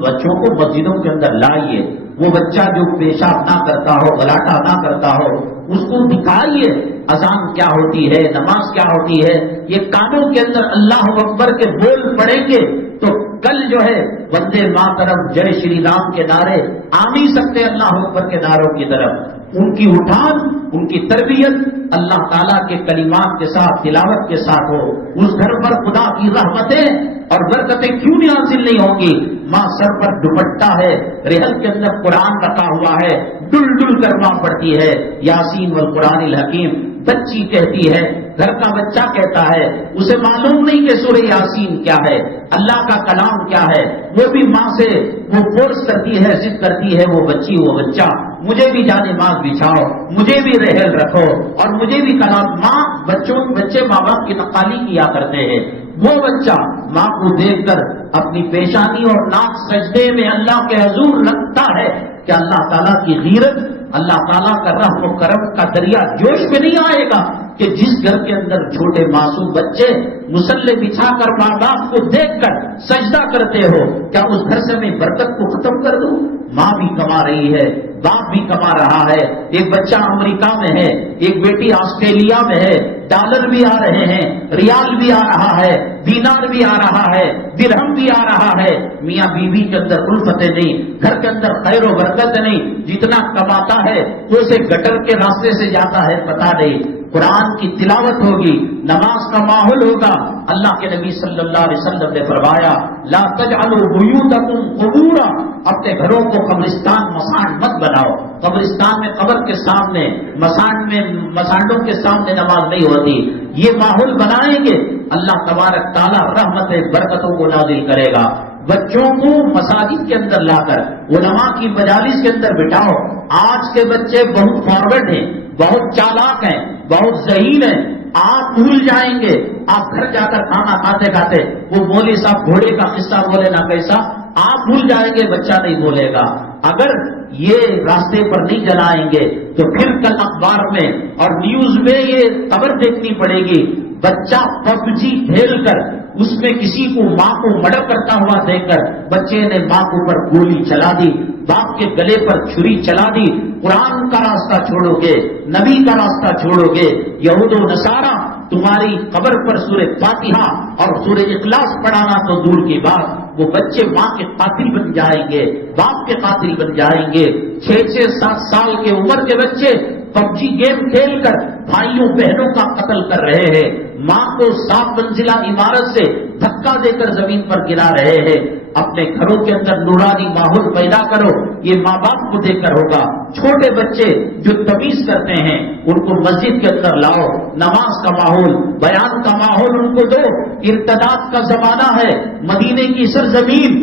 بچوں کو مسجدوں کے اندر لائیے. وہ بچہ جو پیشاب نہ کرتا ہو، غلاٹا نہ کرتا ہو، اس کو دکھائیے اذان کیا ہوتی ہے، نماز کیا ہوتی ہے. یہ کانوں کے اندر اللہ اکبر کے بول پڑیں گے تو کل جو ہے وندے ماترم جے شری رام کے نعرے آ نہیں سکتے اللہ اکبر کے نعروں کی طرف. ان کی اٹھان، ان کی تربیت اللہ تعالیٰ کے کلمات کے ساتھ، تلاوت کے ساتھ ہو. اس گھر پر خدا کی رحمتیں اور برکتیں کیوں نہیں حاصل نہیں ہوں گی؟ ماں سر پر دوپٹہ ہے، رحل کے اندر قرآن رکھا ہوا ہے، ڈل ڈل کرنا پڑتی ہے یاسین والقرآن الحکیم. بچی کہتی ہے، گھر کا بچہ کہتا ہے، اسے معلوم نہیں کہ سورہ یاسین کیا ہے، اللہ کا کلام کیا ہے. وہ بھی ماں سے وہ فورس کرتی ہے، ضد کرتی ہے، وہ بچی وہ بچہ مجھے بھی جانماز بچھاؤ، مجھے بھی رحل رکھو اور مجھے بھی کلام. ماں بچے ماں باپ کی نقالی کیا کرتے ہیں. وہ بچہ ماں کو دیکھ کر اپنی پیشانی اور ناک سجدے میں اللہ کے حضور رکھتا ہے کہ اللہ تعالیٰ کی غیرت، اللہ تعالیٰ کا رحم و کرم کا دریا جوش میں نہیں آئے گا کہ جس گھر کے اندر چھوٹے معصوم بچے مصلے بچھا کر ماں باپ کو دیکھ کر سجدہ کرتے ہو، کیا اس گھر سے میں برکت کو ختم کر دوں؟ ماں بھی کما رہی ہے، باپ بھی کما رہا ہے. ایک بچہ امریکہ میں ہے، ایک بیٹی آسٹریلیا میں ہے، ڈالر بھی آ رہے ہیں، ریال بھی آ رہا ہے، دینار بھی آ رہا ہے، درہم بھی آ رہا ہے. میاں بیوی کے اندر الفتیں نہیں، گھر کے اندر خیر و برکت نہیں. جتنا کماتا ہے وہ اسے گٹر کے راستے سے جاتا ہے پتا نہیں. قرآن کی تلاوت ہوگی، نماز کا ماحول ہوگا. اللہ کے نبی صلی اللہ علیہ وسلم نے فرمایا لا تجعلوا بیوتکم قبورا، اپنے گھروں کو قبرستان مساج مت بناؤ. قبرستان میں قبر کے سامنے، مساجوں کے سامنے نماز نہیں ہوتی. یہ ماحول بنائیں گے اللہ تبارک تعالیٰ رحمت برکتوں کو نازل کرے گا. بچوں کو مساجد کے اندر لا کر علماء کی مجالس کے اندر بٹھاؤ. آج کے بچے بہت فارورڈ ہیں، بہت چالاک ہیں، بہت ذہین ہیں. آپ بھول جائیں گے. آپ گھر جا کر کھانا کھاتے کھاتے وہ مولوی صاحب گھوڑے کا قصہ بولے نہ کیسا، آپ بھول جائیں گے، بچہ نہیں بولے گا. اگر یہ راستے پر نہیں جلائیں گے تو پھر کل اخبار میں اور نیوز میں یہ خبر دیکھنی پڑے گی. بچہ پب جی کھیل کر اس میں کسی کو ماں کو مرڈر کرتا ہوا دیکھ کر بچے نے ماں کے اوپر گولی چلا دی، باپ کے گلے پر چھری چلا دی. قرآن کا راستہ چھوڑو گے، نبی کا راستہ چھوڑو گے. یہود و نصارہ تمہاری قبر پر سورہ فاتحہ اور سورہ اخلاص پڑھانا تو دور کی بات، وہ بچے ماں کے قاتل بن جائیں گے، باپ کے قاتل بن جائیں گے. 6-7 سال کے عمر کے بچے پب جی گیم کھیل کر بھائیوں بہنوں کا قتل کر رہے ہیں. ماں کو 7 منزلہ عمارت سے دھکا دے کر زمین پر گرا رہے ہیں. اپنے گھروں کے اندر نورانی ماحول پیدا کرو. یہ ماں باپ کو دیکھ کر ہوگا. چھوٹے بچے جو تمیز کرتے ہیں ان کو مسجد کے اندر لاؤ. نماز کا ماحول، بیان کا ماحول ان کو دو. ارتداد کا زمانہ ہے. مدینے کی سرزمین،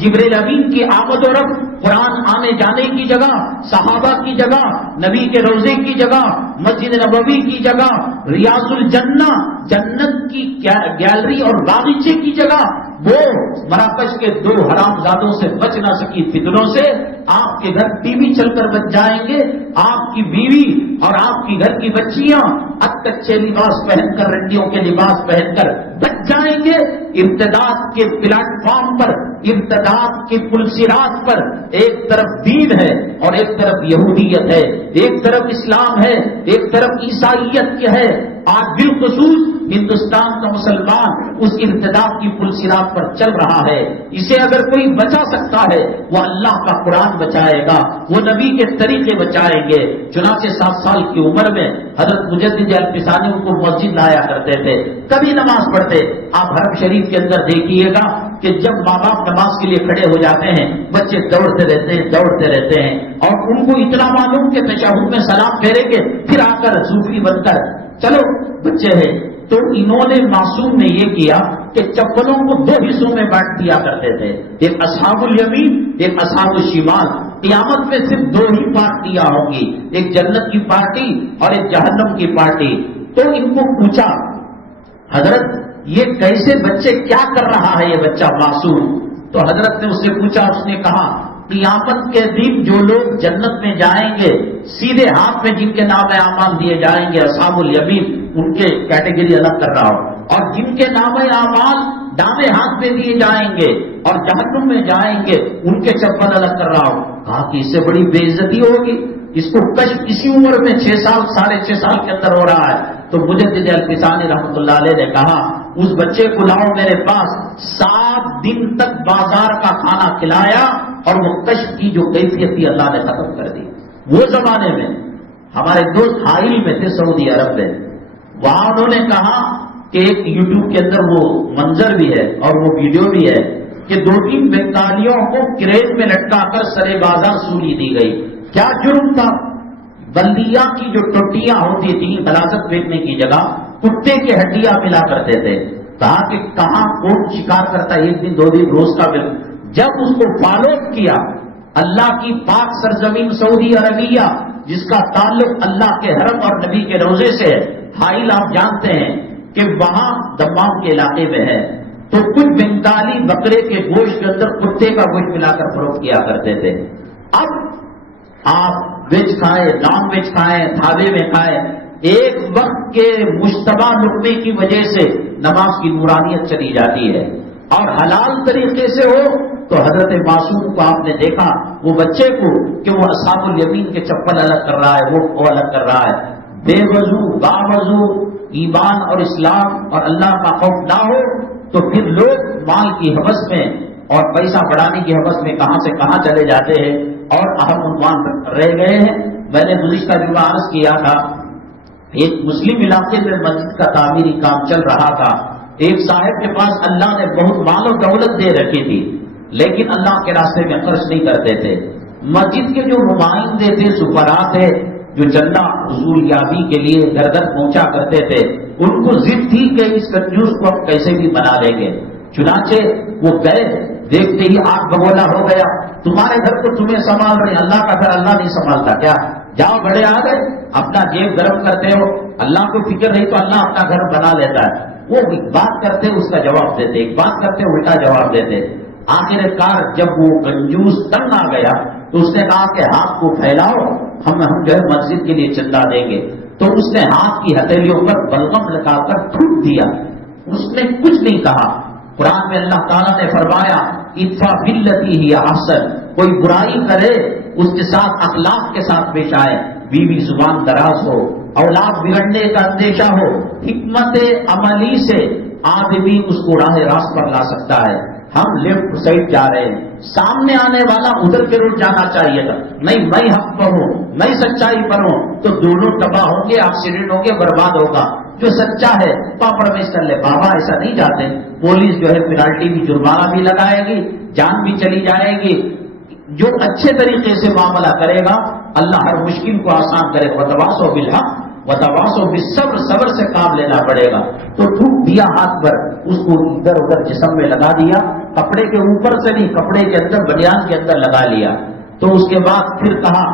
جبریل امین کی آمد و رفت، قرآن آنے جانے کی جگہ، صحابہ کی جگہ، نبی کے روزے کی جگہ، مسجد نبوی کی جگہ، ریاض الجنہ جنت کی گیلری اور باغیچے کی جگہ. وہ مراکش کے 2 حرام زادوں سے بچ نہ سکی فتنوں سے آپ کے گھر ٹی وی چل کر بچ جائیں گے. آپ کی بیوی اور آپ کی گھر کی بچیاں کچے لباس پہن کر، رنڈیوں کے لباس پہن کر بچ جائیں گے. ارتداد کے پلیٹ فارم پر، ارتداد کے پلسرات پر ایک طرف دین ہے اور ایک طرف یہودیت ہے، ایک طرف اسلام ہے، ایک طرف عیسائیت کے ہے. آج بالخصوص ہندوستان کا مسلمان اس ارتداد کی پلسرات پر چل رہا ہے. اسے اگر کوئی بچا سکتا ہے وہ اللہ کا قرآن بچائے گا، وہ نبی کے طریقے بچائیں گے. چنانچہ 7 سال کی عمر میں حضرت مجدد الفسانی ان کو مسجد لایا کرتے تھے، کبھی نماز پڑھتے. آپ حرم شریف کے اندر دیکھیے گا کہ جب ماں باپ نماز کے لیے کھڑے ہو جاتے ہیں بچے دوڑتے رہتے ہیں اور ان کو اتنا معلوم کہ تشہد میں سلام پھیریں گے پھر آ کر صوفی بن کر چلو بچے ہیں. تو انہوں نے معصوم نے یہ کیا کہ چپلوں کو 2 حصوں میں بانٹ دیا کرتے تھے، ایک اصحاب الیمین، ایک اصحاب الشمال. قیامت میں صرف 2 ہی پارٹیاں ہوں گی، ایک جنت کی پارٹی اور ایک جہنم کی پارٹی. تو ان کو پوچھا حضرت یہ کیسے بچے کیا کر رہا ہے یہ بچہ معصوم؟ تو حضرت نے اس سے پوچھا، اس نے کہا قیامت کے دن جو لوگ جنت میں جائیں گے سیدھے ہاتھ میں جن کے نام اعمال دیے جائیں گے اصحاب الیمین، ان کے کیٹیگری الگ کر رہا ہوں، اور جن کے نام اعمال دامے ہاتھ میں دیے جائیں گے اور جہنم میں جائیں گے ان کے چپل الگ کر رہا ہوں. کہا کہ اس سے بڑی بے عزتی ہوگی، اس کو کشف اسی عمر میں 6 سال 6.5 سال کے اندر ہو رہا ہے. تو مجدد الفسانی رحمۃ اللہ علیہ نے کہا اس بچے کو لاؤ میرے پاس. 7 دن تک بازار کا کھانا کھلایا اور وہ کشف کی جو کیفیت تھی اللہ نے ختم کر دی. وہ زمانے میں ہمارے دوست حائل میں تھے سعودی عرب میں، وہاں انہوں نے کہا کہ ایک یوٹیوب کے اندر وہ منظر بھی ہے اور وہ ویڈیو بھی ہے کہ 2-3 بنگالیوں کو کریز میں لٹکا کر سرے بازار سولی دی گئی. کیا جرم تھا؟ بلدیا کی جو ٹوٹیاں ہوتی تھیں غلاظت بیچنے کی جگہ کتے کی ہڈیاں ملا کرتے تھے. کہا کہ کہاں کون شکار کرتا ہے 1 دن 2 دن روز کا بل. جب اس کو فالو کیا اللہ کی پاک سرزمین سعودی عربیہ جس کا تعلق اللہ کے حرم اور نبی کے روزے سے ہے، حائل آپ جانتے ہیں کہ وہاں دمام کے علاقے میں ہے، تو کچھ بنگالی بکرے کے گوشت کے اندر کتے کا گوشت ملا کر فروخت کیا کرتے تھے. اب آپ ویج کھائیں، نان ویج کھائیں، ڈھابے میں کھائیں، ایک وقت کے مشتبہ لقمے کی وجہ سے نماز کی نورانیت چلی جاتی ہے. اور حلال طریقے سے ہو تو حضرت معصوم کو آپ نے دیکھا وہ بچے کو کہ وہ اصحاب الیمین کے چپل الگ کر رہا ہے، وہ الگ کر رہا ہے. بے وضو باوضو ایمان اور اسلام اور اللہ کا خوف نہ ہو تو پھر لوگ مال کی حوث میں اور پیسہ بڑھانے کی حوث میں کہاں سے کہاں چلے جاتے ہیں اور اہم عنوان رہ گئے ہیں. میں نے گزشتہ جمعہ عرض کیا تھا ایک مسلم علاقے میں مسجد کا تعمیری کام چل رہا تھا. ایک صاحب کے پاس اللہ نے بہت مال و دولت دے رکھی تھی لیکن اللہ کے راستے میں خرچ نہیں کرتے تھے. مسجد کے جو نمائندے تھے، سفراء تھے، جو چندہ حصول یابی کے لیے گھر گھر پہنچا کرتے تھے، ان کو ضد تھی کہ اس کنجوس کو ہم کیسے بھی بنا لیں گے. چنانچہ وہ گئے، دیکھتے ہی آگ بگولا ہو گیا. تمہارے گھر کو تمہیں سنبھال رہے، اللہ کا گھر اللہ نہیں سنبھالتا کیا؟ جاؤ بڑے آ گئے، اپنا جیب گرم کرتے ہو، اللہ کو فکر نہیں تو اللہ اپنا گھر بنا لیتا ہے. وہ ایک بات کرتے اس کا جواب دیتے، ایک بات کرتے الٹا جواب دیتے. آخر کار جب وہ کنجوس تنگ آ گیا تو اس نے کہا کہ ہاتھ کو پھیلاؤ، ہم جو ہے مسجد کے لیے چندہ دیں گے. تو اس نے ہاتھ کی ہتھیلیوں پر بلغم لگا کر تھوک دیا. اس نے کچھ نہیں کہا. قرآن میں اللہ تعالیٰ نے فرمایا ادفع باللتی ہی احسن، کوئی برائی کرے اس کے ساتھ اخلاق کے ساتھ پیش آئے. بیوی زبان دراز ہو، اولاد بگڑنے کا اندیشہ ہو، حکمت عملی سے آدمی اس کو راہ راست پر لا سکتا ہے. ہم لیفٹ سائڈ جا رہے ہیں، سامنے آنے والا ادھر کے روٹ جانا چاہیے تھا. نہیں میں حق پر ہوں، میں سچائی پر ہوں، تو دونوں تباہ ہوں گے، ایکسیڈنٹ ہوں گے، برباد ہوگا. جو سچا ہے کمپرومائز کر لے. بابا ایسا نہیں جاتے، پولیس جو ہے پینالٹی بھی جرمانہ بھی لگائے گی، جان بھی چلی جائے گی. جو اچھے طریقے سے معاملہ کرے گا اللہ ہر مشکل کو آسان کرے. وتواصوا بالحق وتواصوا بالصبر، صبر سے کام لینا پڑے گا. تو تھوک دیا ہاتھ پر، اس کو ادھر ادھر جسم میں لگا دیا، کپڑے کے اوپر سے نہیں، کپڑے کے اندر بنیان کے اندر لگا لیا. تو اس کے بعد پھر کہا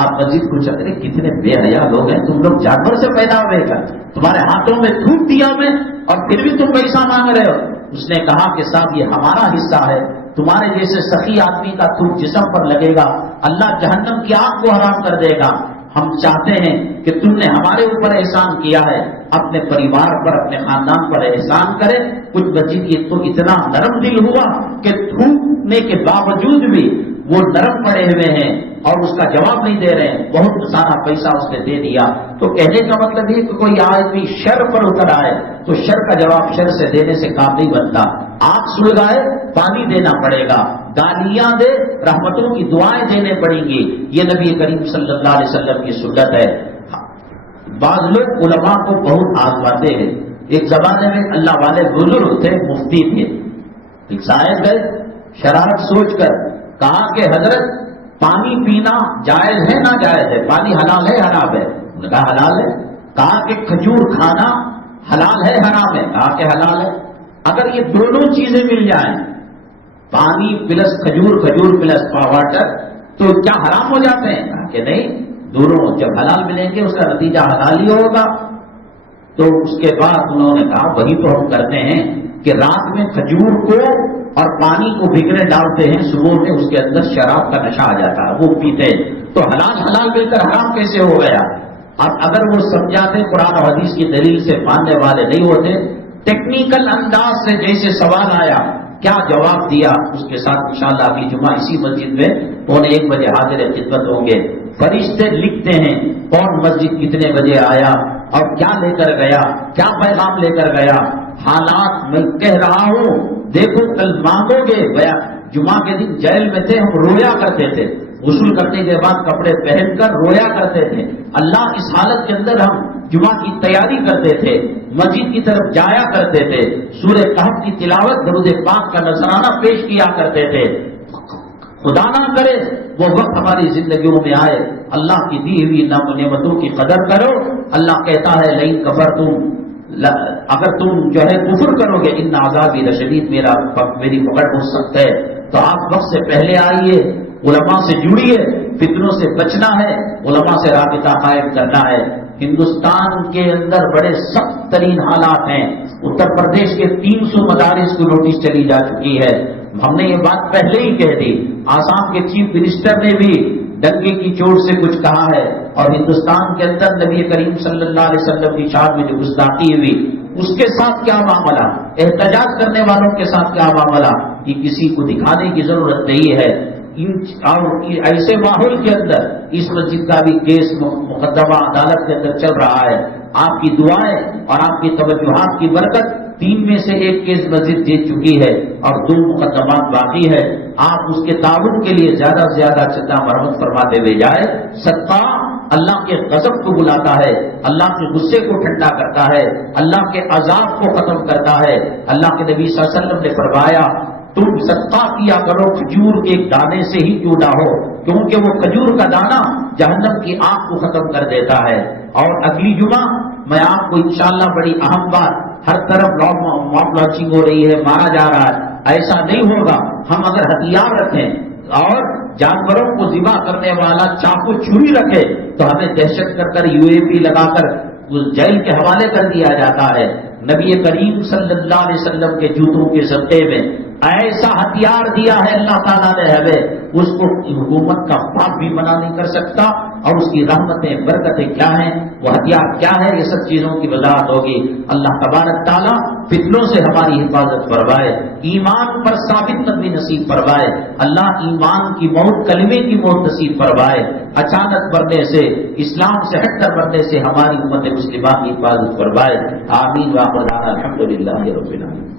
آپ مسجد کو چل رہے، کتنے بے حیا لوگ ہیں، تم لوگ جانور سے پیدا ہوئے گا، تمہارے ہاتھوں میں تھوک دیا میں اور پھر بھی تم پیسہ مانگ رہے ہو. اس نے کہا کہ صاحب یہ ہمارا حصہ ہے، تمہارے جیسے سخی آدمی کا تھوک جسم پر لگے گا اللہ جہنم کی آگ کو حرام کر دے گا. ہم چاہتے ہیں کہ تم نے ہمارے اوپر احسان کیا ہے، اپنے پریوار پر اپنے خاندان پر احسان کرے. کچھ مسجد کی تو اتنا نرم دل ہوا کہ تھوکنے کے باوجود بھی وہ نرم پڑے ہوئے ہیں اور اس کا جواب نہیں دے رہے ہیں. بہت سارا پیسہ اس نے دے دیا. تو کہنے کا مطلب یہ کہ کوئی آدمی شر پر اتر آئے تو شر کا جواب شر سے دینے سے کام نہیں بنتا. آگ سلگائے پانی دینا پڑے گا، گالیاں دے رحمتوں کی دعائیں دینے پڑیں گی. یہ نبی کریم صلی اللہ علیہ وسلم کی سنت ہے. بعض لوگ علماء کو بہت آزماتے ہیں. ایک زمانے میں اللہ والے بزرگ تھے، مفتی تھے. ایک صاحب گئے شرارت سوچ کر، کہا کہ حضرت پانی پینا جائز ہے نہ جائز ہے، پانی حلال ہے حرام ہے؟ انہوں نے کہا حلال ہے. کہا کہ کھجور کھانا حلال ہے حرام ہے؟ کہا کہ حلال ہے. اگر یہ دونوں چیزیں مل جائیں، پانی پلس کھجور، کھجور پلس واٹر، تو کیا حرام ہو جاتے ہیں؟ کہا کہ نہیں، دونوں جب حلال ملیں گے اس کا نتیجہ حلال ہی ہوگا. تو اس کے بعد انہوں نے کہا وہی تو ہم کرتے ہیں کہ رات میں کھجور کو اور پانی کو بھگنے ڈالتے ہیں، صبح میں اس کے اندر شراب کا نشہ آ جاتا ہے، وہ پیتے ہیں. تو حلال مل کر حرام کیسے ہو گیا؟ اب اگر وہ سمجھاتے قرآن و حدیث کی دلیل سے ماننے والے نہیں ہوتے، ٹیکنیکل انداز سے جیسے سوال آیا کیا جواب دیا، اس کے ساتھ انشاءاللہ اگلی جمعہ اسی مسجد میں 1:15 بجے حاضر خدمت ہوں گے. فرشتے لکھتے ہیں کون مسجد کتنے بجے آیا اور کیا لے کر گیا، کیا پیغام لے کر گیا. حالات میں کہہ رہا ہوں، دیکھو کل مانگو گے، جمعہ کے دن جیل میں تھے، ہم رویا کرتے تھے، غسل کرنے کے بعد کپڑے پہن کر رویا کرتے تھے۔ اللہ اس حالت کے اندر ہم جمعہ کی تیاری کرتے تھے، مسجد کی طرف جایا کرتے تھے، سورہ کہف کی تلاوت، درود پاک کا نذرانہ پیش کیا کرتے تھے۔ خدا نہ کرے وہ وقت ہماری زندگیوں میں آئے، اللہ کی دی ہوئی نعمتوں کی قدر کرو۔ اللہ کہتا ہے لئن کفرتم، اگر تم جو ہے کفر کرو گے، ان عذابی لشدید، میری پکڑ ہو سکتا ہے۔ تو آپ وقت سے پہلے آئیے، علماء سے جڑیے، فتنوں سے بچنا ہے، علماء سے رابطہ قائم کرنا ہے۔ ہندوستان کے اندر بڑے سخت ترین حالات ہیں۔ اتر پردیش کے 300 مدارس کو نوٹس چلی جا چکی ہے، ہم نے یہ بات پہلے ہی کہہ دی۔ آسام کے چیف منسٹر نے بھی ڈنکے کی چوٹ سے کچھ کہا ہے، اور ہندوستان کے اندر نبی کریم صلی اللہ علیہ وسلم کی شان میں جو گستاخی ہوئی، اس کے ساتھ کیا معاملہ، احتجاج کرنے والوں کے ساتھ کیا معاملہ، یہ کسی کو دکھانے کی ضرورت نہیں ہے۔ اور ایسے ماحول کے اندر اس مسجد کا بھی کیس مقدمہ عدالت کے اندر چل رہا ہے۔ آپ کی دعائیں اور آپ کی توجہات کی برکت 3 میں سے 1 کیس مسجد جیت چکی ہے اور 2 مقدمات باقی ہے۔ آپ اس کے تعاون کے لیے زیادہ سے زیادہ چندہ مرحمت فرماتے ہوئے جائے۔ صدقہ اللہ کے غضب کو بلاتا ہے، اللہ کے غصے کو ٹھنڈا کرتا ہے، اللہ کے عذاب کو ختم کرتا ہے۔ اللہ کے نبی صلی اللہ علیہ وسلم نے فرمایا تم صدقہ کیا کرو کھجور کے دانے سے ہی کیوں نہ ہو، کیونکہ وہ کھجور کا دانہ جہنم کی آگ کو ختم کر دیتا ہے۔ اور اگلی جمعہ میں آپ کو انشاءاللہ بڑی اہم بات، ہر طرف موب لانچنگ ہو رہی ہے، مارا جا رہا ہے، ایسا نہیں ہوگا۔ ہم اگر ہتھیار رکھیں اور جانوروں کو ذبح کرنے والا چاقو چھری رکھے تو ہمیں دہشت کر UAP لگا کر اس جیل کے حوالے کر دیا جاتا ہے۔ نبی کریم صلی اللہ علیہ وسلم کے جوتوں کے صدقے میں ایسا ہتھیار دیا ہے اللہ تعالیٰ نے ہمیں، اس کو حکومت کا خواب بھی منع نہیں کر سکتا، اور اس کی رحمتیں برکتیں کیا ہیں، وہ ہتھیار کیا ہے، یہ سب چیزوں کی وضاحت ہوگی۔ اللہ تبارک تعالیٰ فتنوں سے ہماری حفاظت فرمائے، ایمان پر ثابت قدمی نصیب فرمائے، اللہ ایمان کی موت، کلمے کی موت نصیب فرمائے، اچانک مرنے سے، اسلام سے ہٹ کر مرنے سے ہماری امت مسلمہ کی حفاظت فرمائے۔ آمین۔ وآخر دعوانا الحمدللہ رب العالمین۔